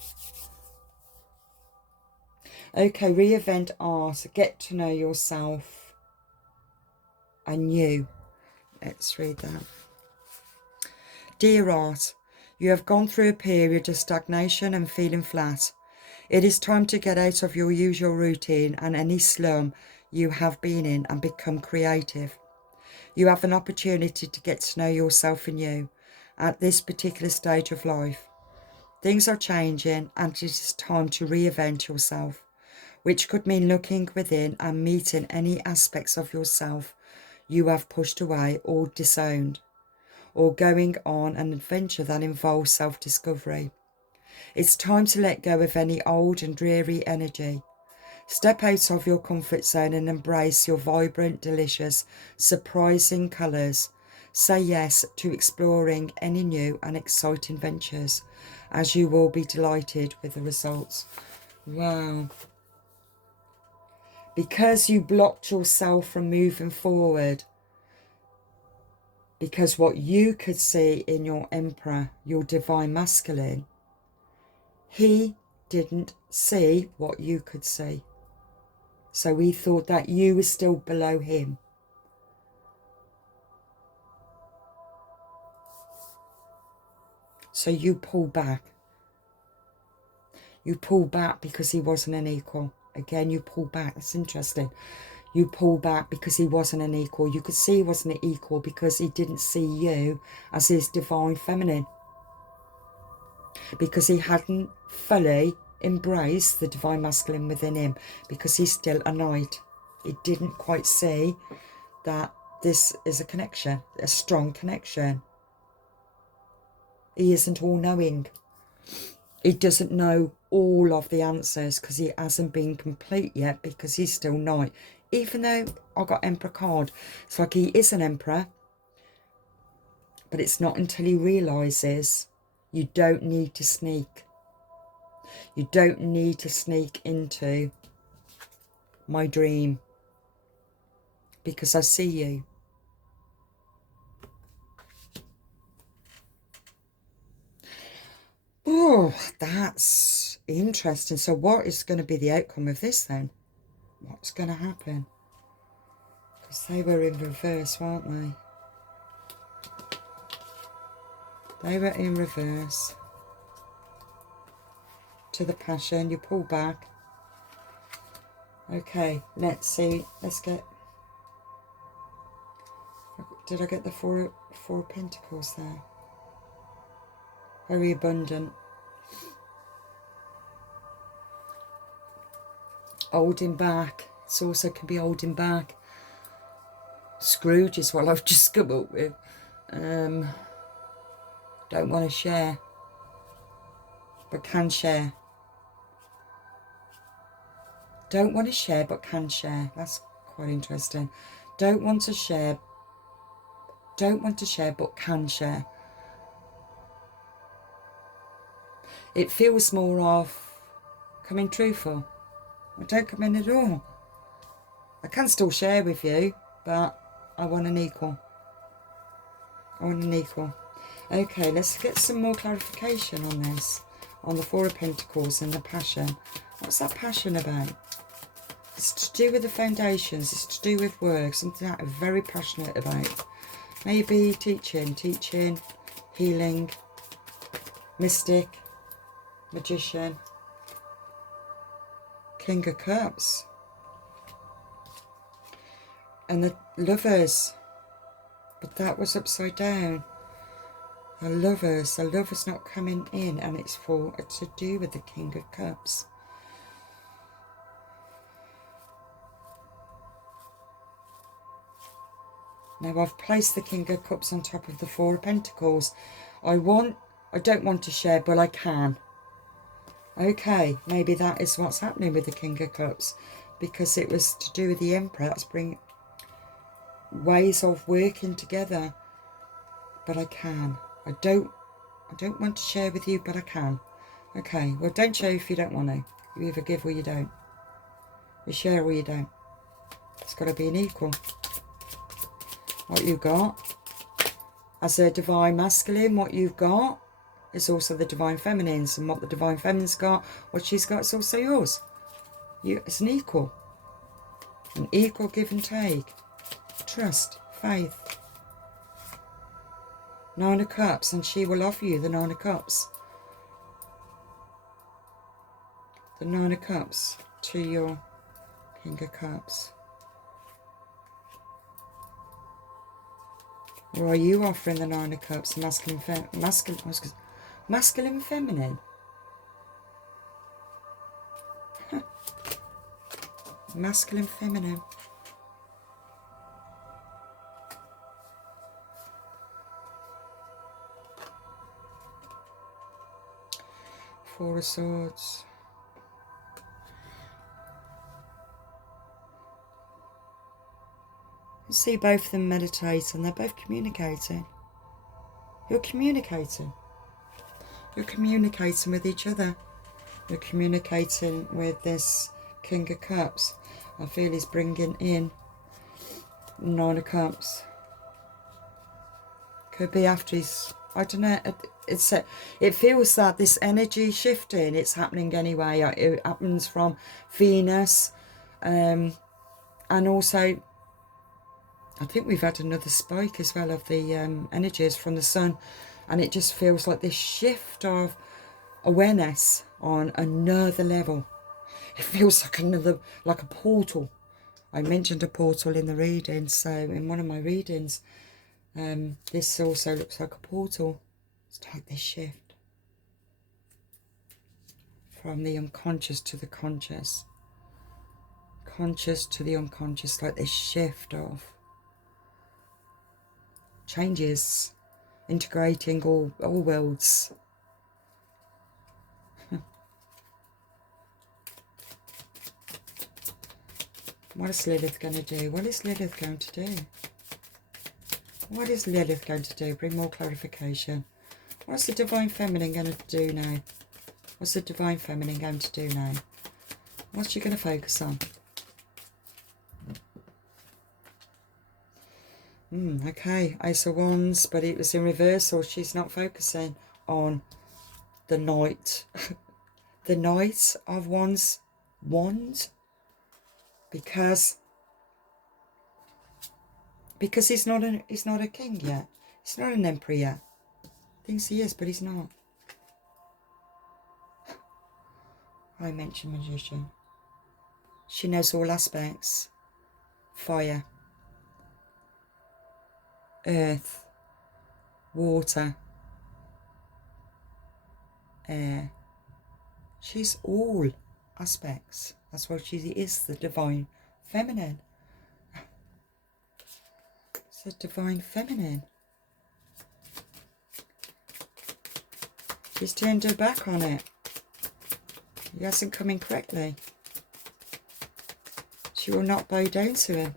Okay, re-event art. Get to know yourself anew. Let's read that. Dear Art, you have gone through a period of stagnation and feeling flat. It is time to get out of your usual routine and any slum you have been in and become creative. You have an opportunity to get to know yourself anew at this particular stage of life. Things are changing and it is time to reinvent yourself, which could mean looking within and meeting any aspects of yourself you have pushed away or disowned, or going on an adventure that involves self-discovery. It's time to let go of any old and dreary energy. Step out of your comfort zone and embrace your vibrant, delicious, surprising colours. Say yes to exploring any new and exciting ventures, as you will be delighted with the results. Wow. Because you blocked yourself from moving forward, because what you could see in your Emperor, your divine masculine, he didn't see what you could see. So he thought that you were still below him. So you pull back. You pull back because he wasn't an equal. Again, you pull back. That's interesting. You pull back because he wasn't an equal. You could see he wasn't an equal because he didn't see you as his divine feminine. Because he hadn't fully embraced the divine masculine within him. Because he's still a knight. He didn't quite see that this is a connection. A strong connection. He isn't all-knowing. He doesn't know all of the answers because he hasn't been complete yet because he's still knight. Even though I got Emperor card. It's like he is an Emperor. But it's not until he realises you don't need to sneak. You don't need to sneak into my dream. Because I see you. Oh, that's interesting. So what is going to be the outcome of this then? What's going to happen? Because they were in reverse, weren't they? They were in reverse. To the passion, you pull back. Okay, let's see. Let's get... Did I get the four of Pentacles there? Very abundant. Holding back. It also can be holding back. Scrooge is what I've just come up with. Don't want to share. But can share. Don't want to share but can share. That's quite interesting. Don't want to share. Don't want to share but can share. It feels more of coming truthful. I don't come in at all. I can still share with you, but I want an equal. I want an equal. Okay, let's get some more clarification on this. On the Four of Pentacles and the passion. What's that passion about? It's to do with the foundations. It's to do with work. Something that I'm very passionate about. Maybe teaching, healing, mystic, magician, King of Cups. And the Lovers. But that was upside down. The Lovers not coming in, and it's to do with the King of Cups. Now I've placed the King of Cups on top of the Four of Pentacles. I don't want to share, but I can. Okay, maybe that is what's happening with the King of Cups, because it was to do with the Emperor. That's bring ways of working together. But I can. I don't want to share with you, but I can. Okay, well, don't share if you don't want to. You either give or you don't. You share or you don't. It's got to be an equal. What you got as a divine masculine, what you've got is also the divine feminine's, and what the divine feminine's got, what she's got, is also yours. It's an equal give and take. Trust, faith. Nine of Cups, and she will offer you the Nine of Cups. The Nine of Cups to your King of Cups. Or are you offering the Nine of Cups, masculine, feminine? Masculine, feminine. Four of Swords. You see both of them meditate, and they're both communicating. You're communicating. You're communicating with each other. You're communicating with this King of Cups. I feel he's bringing in Nine of Cups. Could be after he's, I don't know, it feels that this energy shifting, it's happening anyway. It happens from Venus, and also I think we've had another spike as well of the energies from the sun, and it just feels like this shift of awareness on another level. It feels like like a portal. I mentioned a portal in the reading, so in one of my readings, this also looks like a portal. It's like this shift from the unconscious to the conscious, conscious to the unconscious, like this shift of changes, integrating all worlds. What is Lilith going to do? What is Lilith going to do? What is Lilith going to do? Bring more clarification. What's the Divine Feminine going to do now? What's the Divine Feminine going to do now? What's she going to focus on? Okay, Ace of Wands, but it was in reversal. She's not focusing on the Knight. The Knight of Wands. Because he's not a king yet. He's not an emperor yet. Thinks he is, but he's not. I mentioned Magician. She knows all aspects. Fire, earth, water, air. She's all aspects. That's why she is the Divine Feminine. It's the Divine Feminine. She's turned her back on it. He hasn't come in correctly. She will not bow down to him.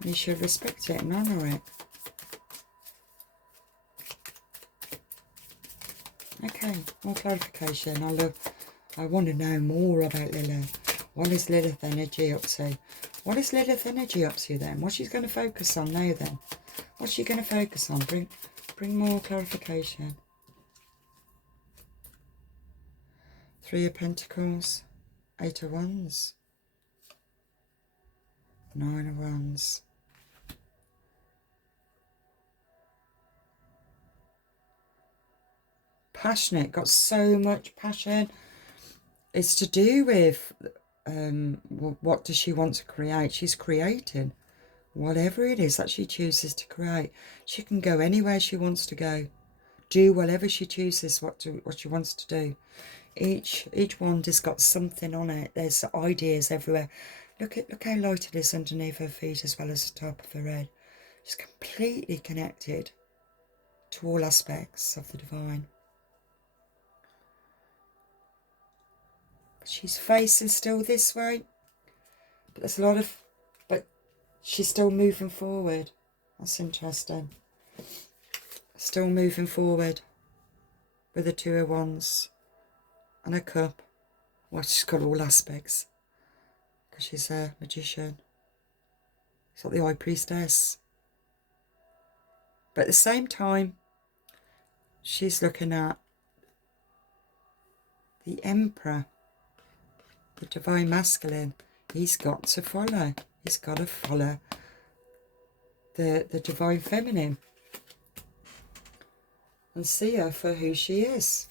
And you should respect it and honour it. Okay, more clarification. I want to know more about Lilith. What is Lilith energy up to? What is Lilith energy up to then? What's she going to focus on now then? What's she going to focus on? Bring more clarification. Three of Pentacles, Eight of Wands, Nine of Wands. Passionate, got so much passion. It's to do with what does she want to create? She's creating whatever it is that she chooses to create. She can go anywhere she wants to go, do whatever she chooses what she wants to do. Each wand has got something on it. There's ideas everywhere. Look how light it is underneath her feet as well as the top of her head. She's completely connected to all aspects of the divine. But she's facing still this way. But there's a lot of... But she's still moving forward. That's interesting. Still moving forward with the Two of Wands. and a cup. Well, she's got all aspects because she's a magician. She's like the High Priestess. But at the same time, she's looking at the Emperor, the Divine Masculine. He's got to follow. He's got to follow the Divine Feminine and see her for who she is.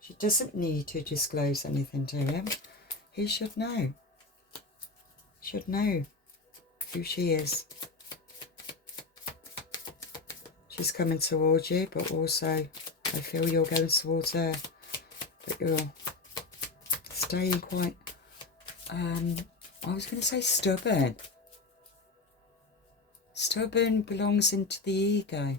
She doesn't need to disclose anything to him. He should know. Should know who she is. She's coming towards you, but also I feel you're going towards her. But you're staying quite, I was going to say stubborn. Stubborn belongs into the ego.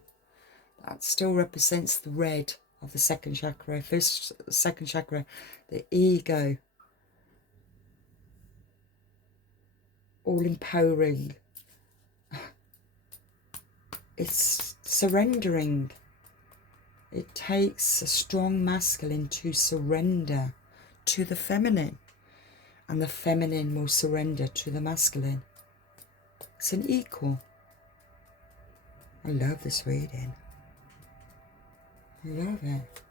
That still represents the red of the second chakra. Second chakra, the ego. All empowering. It's surrendering. It takes a strong masculine to surrender to the feminine. And the feminine will surrender to the masculine. It's an equal. I love this reading. I love it.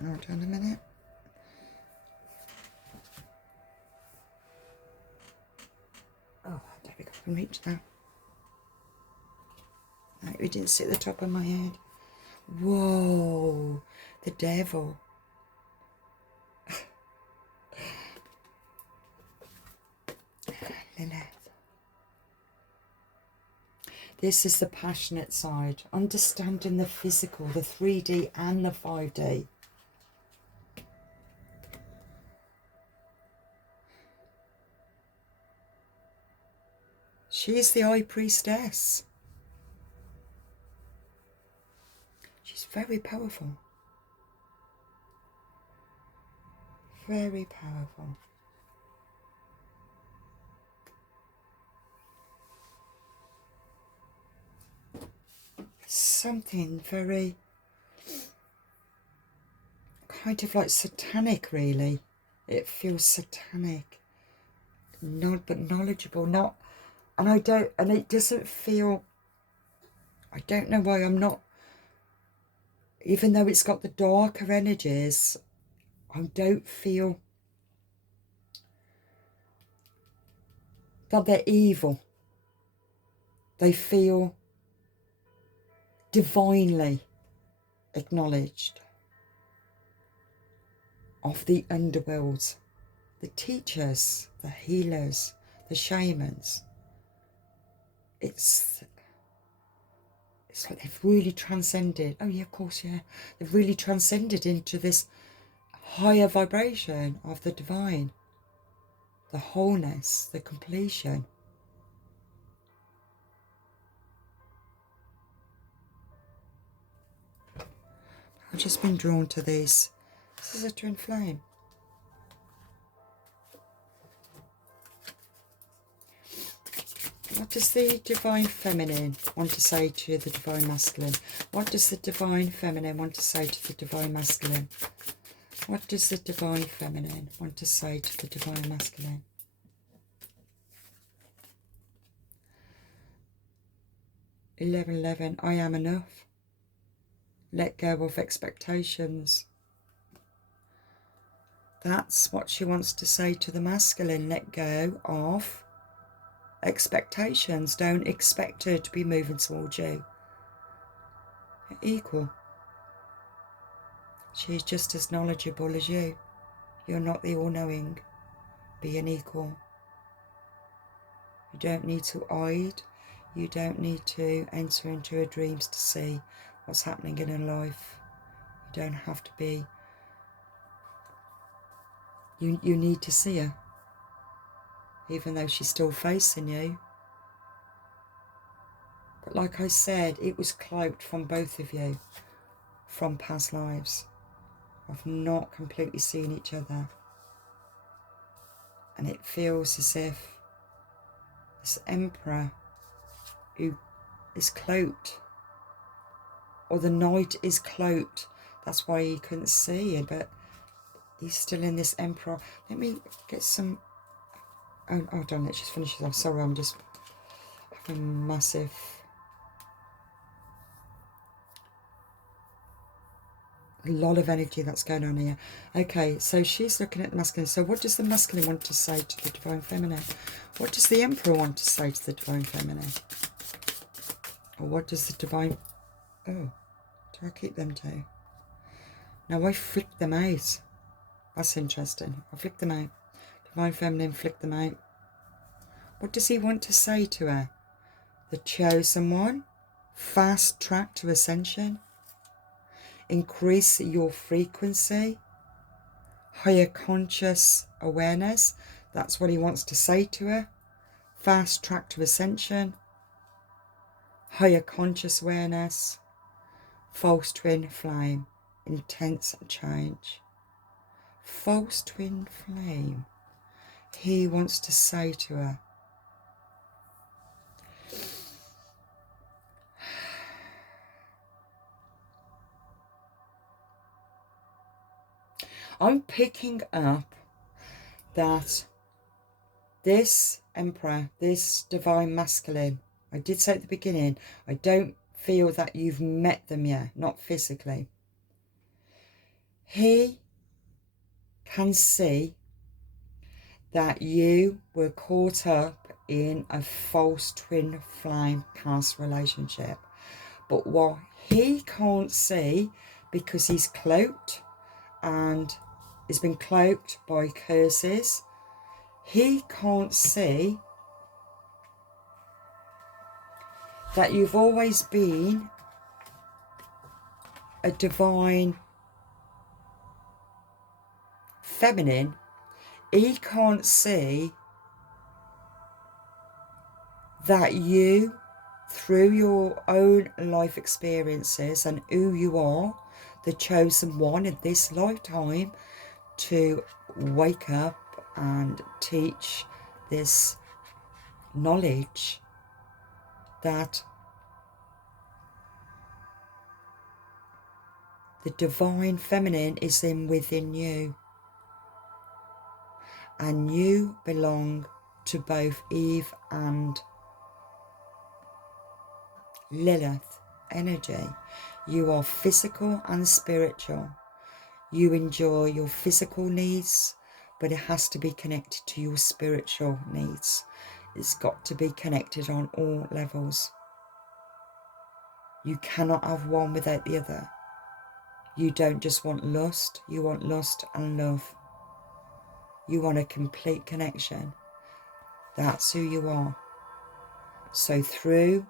Hold on a minute. Oh, I don't think I can reach that. No, it didn't sit at the top of my head. Whoa, the devil. Lilith. This is the passionate side, understanding the physical, the 3D and the 5D. She is the High Priestess. She's very powerful. Very powerful. Something very kind of like satanic, really. It feels satanic. Not but knowledgeable, not, and I don't, and it doesn't feel, I don't know why I'm not, even though it's got the darker energies, I don't feel that they're evil. They feel divinely acknowledged of the underworld, the teachers, the healers, the shamans. It's like they've really transcended. Oh yeah, of course, yeah. They've really transcended into this higher vibration of the divine, the wholeness, the completion. I've just been drawn to these. This is a twin flame. What does the divine feminine want to say to the divine masculine? What does the divine feminine want to say to the divine masculine? What does the divine feminine want to say to the divine masculine? (11:11). I am enough. Let go of expectations. That's what she wants to say to the masculine. Let go of expectations. Don't expect her to be moving towards you. You're equal. She's just as knowledgeable as you. You're not the all-knowing. Be an equal. You don't need to hide. You don't need to enter into her dreams to see what's happening in her life. You don't have to be. You need to see her. Even though she's still facing you. But like I said, it was cloaked from both of you. From past lives. Of not completely seeing each other. And it feels as if this emperor who is cloaked or the night is cloaked. That's why he couldn't see it, but he's still in this Emperor. Let me get some... Oh, hold on, let's just finish this off. Sorry, I'm just having massive... A lot of energy that's going on here. Okay, so she's looking at the masculine. So what does the masculine want to say to the divine feminine? What does the Emperor want to say to the divine feminine? Or what does the divine... Oh, do I keep them too? Now I flicked them out. That's interesting. I flicked them out. Divine feminine flicked them out. What does he want to say to her? The chosen one. Fast track to ascension. Increase your frequency. Higher conscious awareness. That's what he wants to say to her. Fast track to ascension. Higher conscious awareness. False twin flame. Intense change. False twin flame. He wants to say to her, I'm picking up that this Emperor, this divine masculine, I did say at the beginning, I don't feel that you've met them yet, not physically. He can see that you were caught up in a false twin flame past relationship. But what he can't see, because he's cloaked and has been cloaked by curses, he can't see that you've always been a divine feminine. He can't see that you, through your own life experiences and who you are, the chosen one in this lifetime, to wake up and teach this knowledge that the divine feminine is within you, and you belong to both Eve and Lilith energy. You are physical and spiritual. You enjoy your physical needs, but it has to be connected to your spiritual needs. It's got to be connected on all levels. You cannot have one without the other. You don't just want lust, you want lust and love. You want a complete connection. That's who you are. So through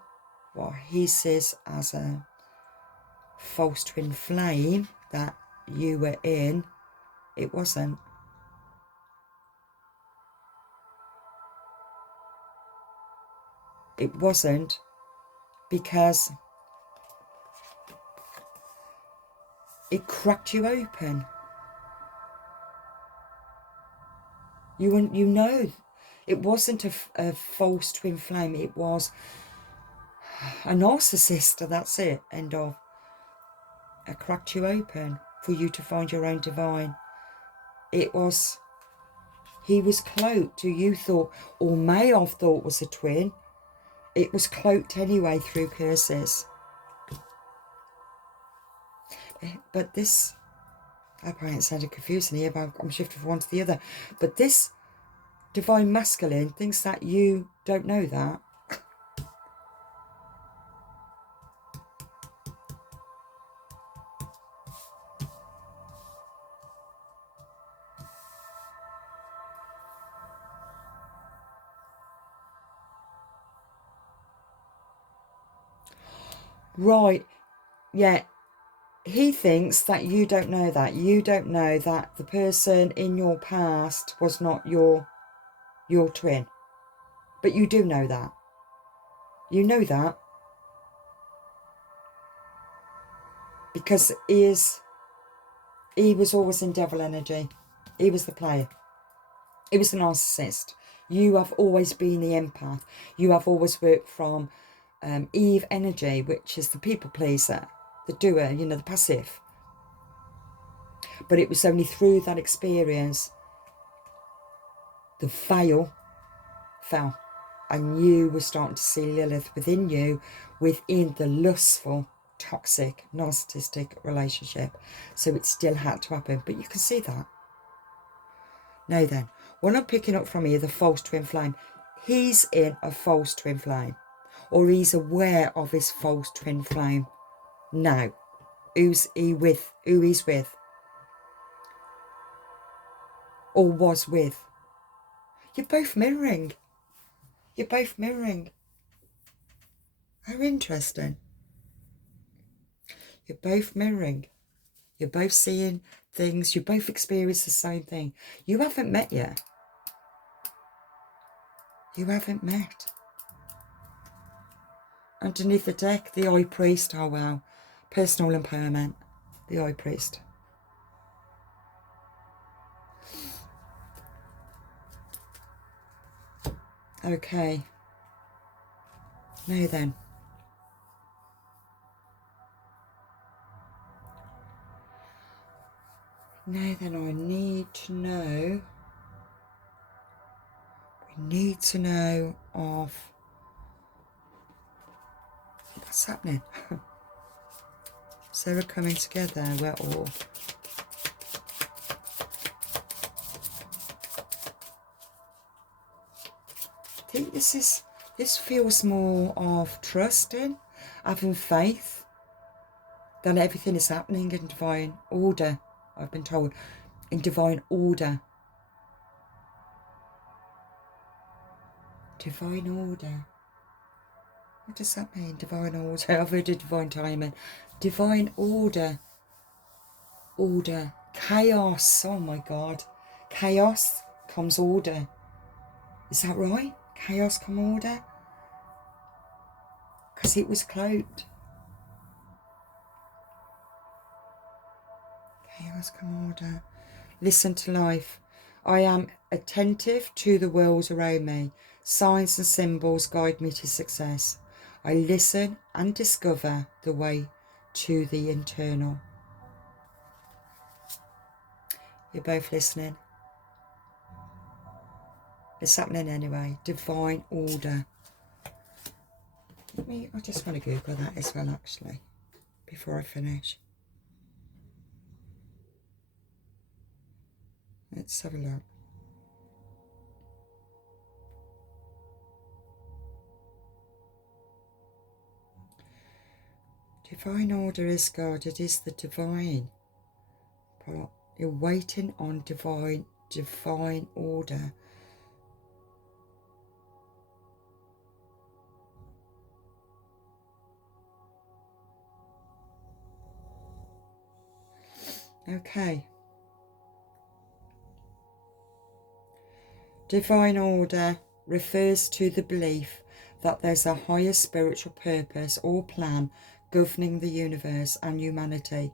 what he sees as a false twin flame that you were in, it wasn't. It wasn't, because it cracked you open. You know, it wasn't a false twin flame. It was a narcissist. That's it. End of. It cracked you open for you to find your own divine. It was, he was cloaked, who you thought, or may have thought was a twin. It was cloaked anyway through curses. But this, I hope I ain't sounding confusing here, but I'm shifting from one to the other. But this divine masculine thinks that you don't know that. Right, yeah, he thinks that you don't know that. You don't know that the person in your past was not your twin. But you do know that. You know that. Because he was always in devil energy. He was the player. He was the narcissist. You have always been the empath. You have always worked from Eve energy, which is the people pleaser, the doer, you know, the passive. But it was only through that experience the veil fell, and you were starting to see Lilith within you, within the lustful, toxic, narcissistic relationship. So it still had to happen, but you can see that. Now then, what I'm picking up from here, the false twin flame, he's in a false twin flame, or he's aware of his false twin flame now. Who's he with? Who he's with, or was with. You're both mirroring. You're both mirroring. How interesting. You're both mirroring. You're both seeing things. You both experience the same thing. You haven't met yet. You haven't met. Underneath the deck, the High Priest. Oh, wow. Personal empowerment. The High Priest. Okay. Now then. Now then, I need to know. We need to know of what's happening. So we're coming together. We're all. I think this feels more of trusting, having faith, that everything is happening in divine order. I've been told, in divine order. Divine order. What does that mean? Divine order. I've heard of divine timing. Divine order. Order. Chaos. Oh my God. Chaos comes order. Is that right? Chaos come order? Because it was cloaked. Chaos come order. Listen to life. I am attentive to the world around me. Signs and symbols guide me to success. I listen and discover the way to the internal. You're both listening. It's happening anyway. Divine order. I just want to Google that as well, actually, before I finish. Let's have a look. Divine order is God. It is the divine. But you're waiting on divine order. Okay. Divine order refers to the belief that there's a higher spiritual purpose or plan governing the universe and humanity,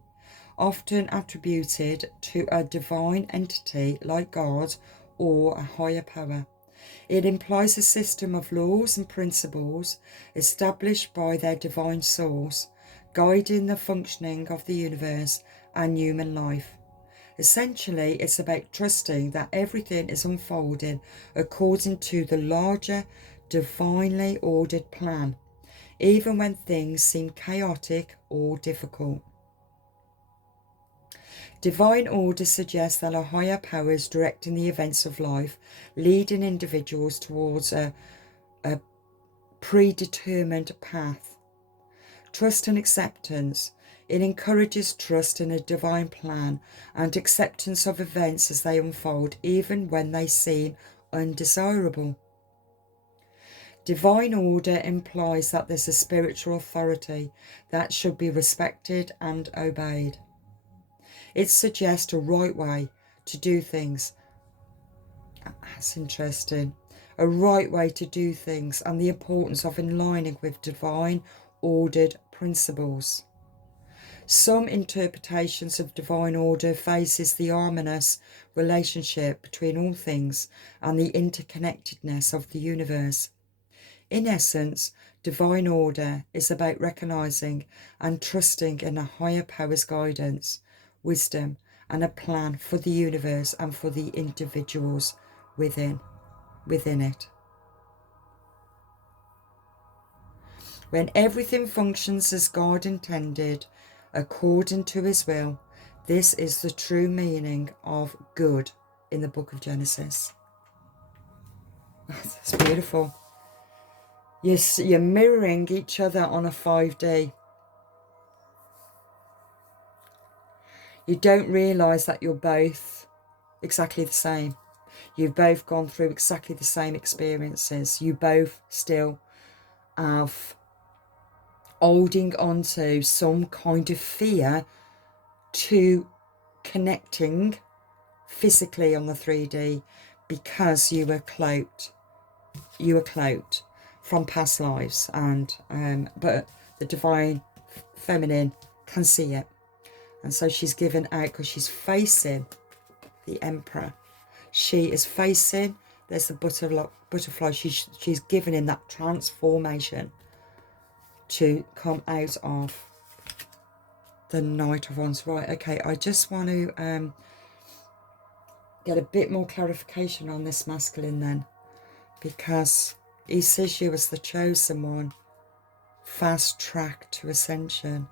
often attributed to a divine entity like God or a higher power. It implies a system of laws and principles established by their divine source, guiding the functioning of the universe and human life. Essentially, it's about trusting that everything is unfolding according to the larger, divinely ordered plan, even when things seem chaotic or difficult. Divine order suggests that a higher power is directing the events of life, leading individuals towards a predetermined path. Trust and acceptance. It encourages trust in a divine plan and acceptance of events as they unfold, even when they seem undesirable. Divine order implies that there's a spiritual authority that should be respected and obeyed. It suggests a right way to do things. That's interesting. A right way to do things and the importance of aligning with divine ordered principles. Some interpretations of divine order faces the harmonious relationship between all things and the interconnectedness of the universe. In essence, divine order is about recognizing and trusting in a higher power's guidance, wisdom, and a plan for the universe and for the individuals within it. When everything functions as God intended, according to his will, this is the true meaning of good in the book of Genesis. That's beautiful. You're mirroring each other on a 5D. You don't realise that you're both exactly the same. You've both gone through exactly the same experiences. You both still have holding on to some kind of fear to connecting physically on the 3D because you were cloaked. You were cloaked from past lives, and but the divine feminine can see it, and so she's given out because she's facing the Emperor. She is facing, there's the butterfly. She's given in that transformation to come out of the Knight of Wands. Right, okay, I just want to get a bit more clarification on this masculine then, because he sees you as the chosen one, fast track to ascension.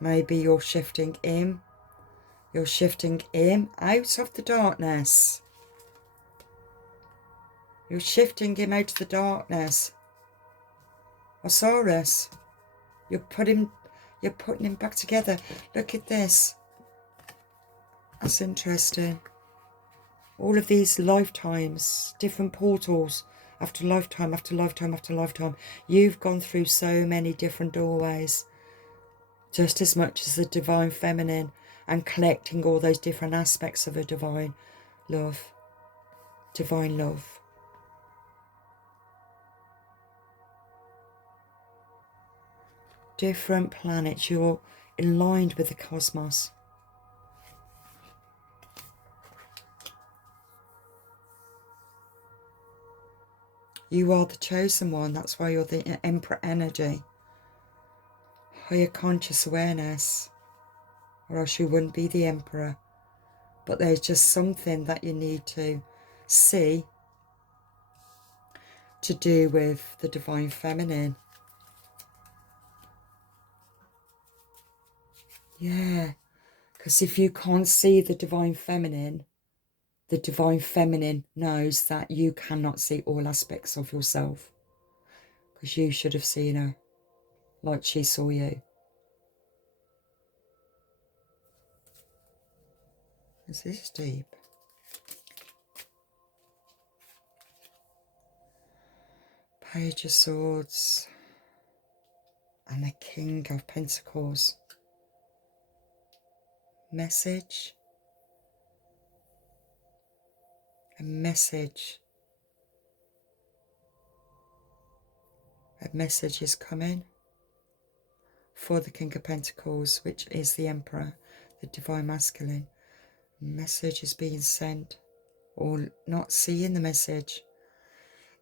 Maybe you're shifting him out of the darkness. You're shifting him out of the darkness. Osiris, you're putting him back together. Look at this. That's interesting. All of these lifetimes, different portals, after lifetime, after lifetime, after lifetime. You've gone through so many different doorways, just as much as the divine feminine, and collecting all those different aspects of a divine love. Divine love. Different planets, you're aligned with the cosmos. You are the chosen one, that's why you're the Emperor energy. Higher conscious awareness, or else you wouldn't be the Emperor. But there's just something that you need to see to do with the divine feminine. Yeah, because if you can't see the divine feminine knows that you cannot see all aspects of yourself, because you should have seen her like she saw you. Is this deep? Page of Swords and the King of Pentacles. Message. A message. A message is coming for the King of Pentacles, which is the Emperor, the divine masculine. A message is being sent, or not seeing the message.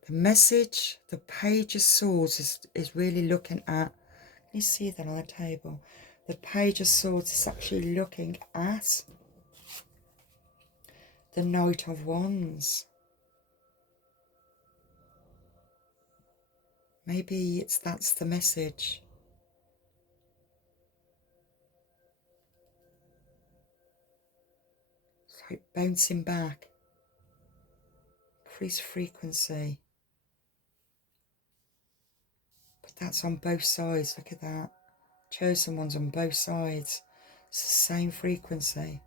The message, the Page of Swords is really looking at, can you see that on the table? The Page of Swords is actually looking at the Knight of Wands. Maybe that's the message. It's like bouncing back. Increase frequency. But that's on both sides. Look at that. Chosen ones on both sides. It's the same frequency,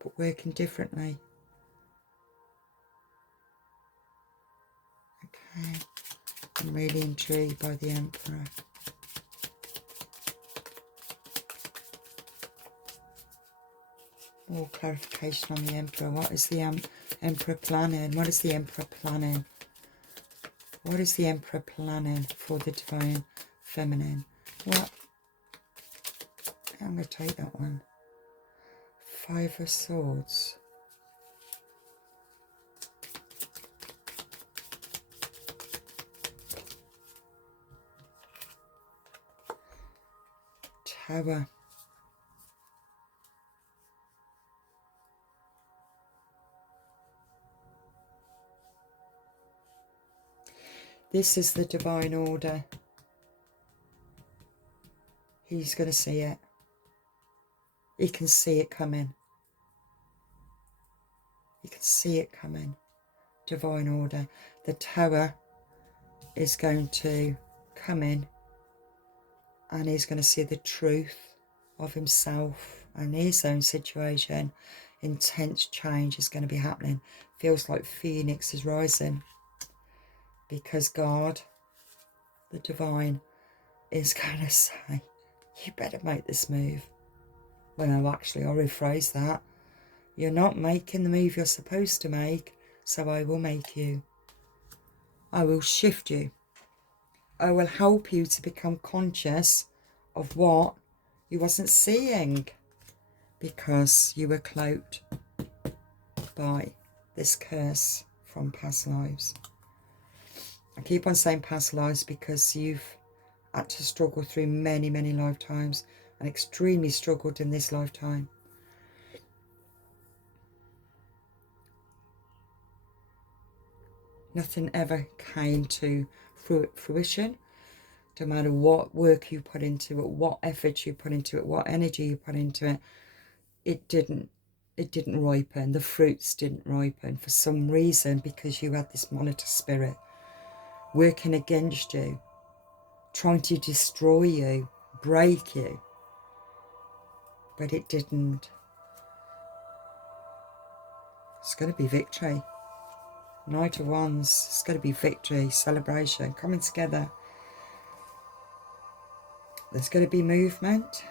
but working differently. Okay. I'm really intrigued by the Emperor. More clarification on the Emperor. What is the Emperor planning? What is the Emperor planning? What is the Emperor planning for the divine feminine? What? I'm going to take that one. Five of Swords. Tower. This is the divine order. He's going to see it. He can see it coming. You can see it coming. Divine order. The Tower is going to come in, and he's going to see the truth of himself and his own situation. Intense change is going to be happening. Feels like Phoenix is rising, because God, the divine, is going to say, you better make this move. Well, no, actually, I'll rephrase that. You're not making the move you're supposed to make, so I will make you. I will shift you. I will help you to become conscious of what you wasn't seeing, because you were cloaked by this curse from past lives. I keep on saying past lives because you've had to struggle through many, many lifetimes, and extremely struggled in this lifetime. Nothing ever came to fruition. No matter what work you put into it, what effort you put into it, what energy you put into it, it didn't ripen. The fruits didn't ripen for some reason, because you had this monitor spirit working against you, trying to destroy you, break you. But it didn't. It's going to be victory. Knight of Wands. It's going to be victory, celebration, coming together. There's going to be movement.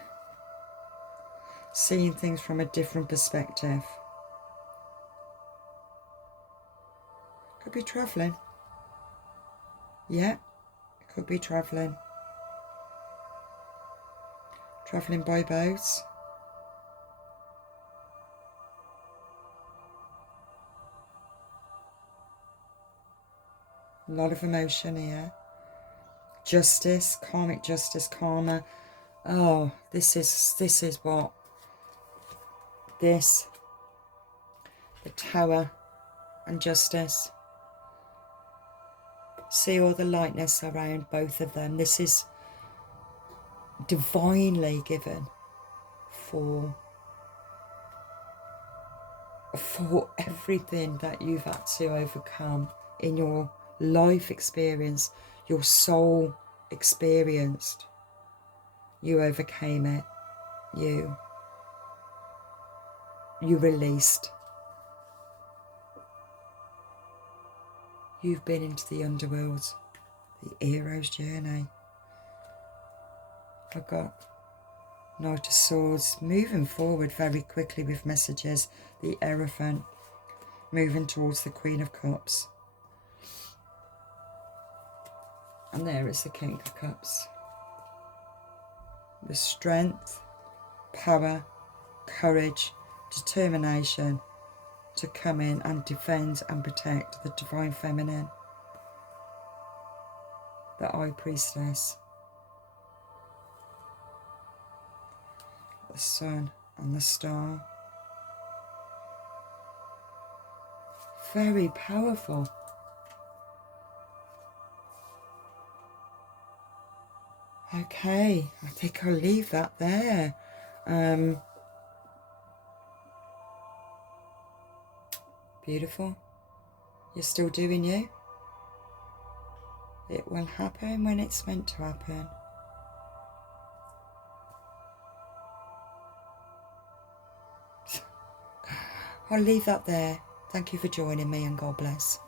Seeing things from a different perspective. Could be travelling. Yeah, it could be travelling. Travelling by boat. A lot of emotion here. Justice, karmic justice, karma. Oh, this is what this, the Tower and justice. See all the lightness around both of them. This is divinely given for everything that you've had to overcome in your life experience, your soul experienced. You overcame it. You released. You've been into the underworld, the hero's journey. I've got Knight of Swords moving forward very quickly with messages. The Hierophant moving towards the Queen of Cups. And there is the King of Cups. The strength, power, courage, determination to come in and defend and protect the Divine Feminine. The High Priestess. The Sun and the Star. Very powerful. Okay, I think I'll leave that there. Beautiful. You're still doing you. It will happen when it's meant to happen. I'll leave that there. Thank you for joining me, and God bless.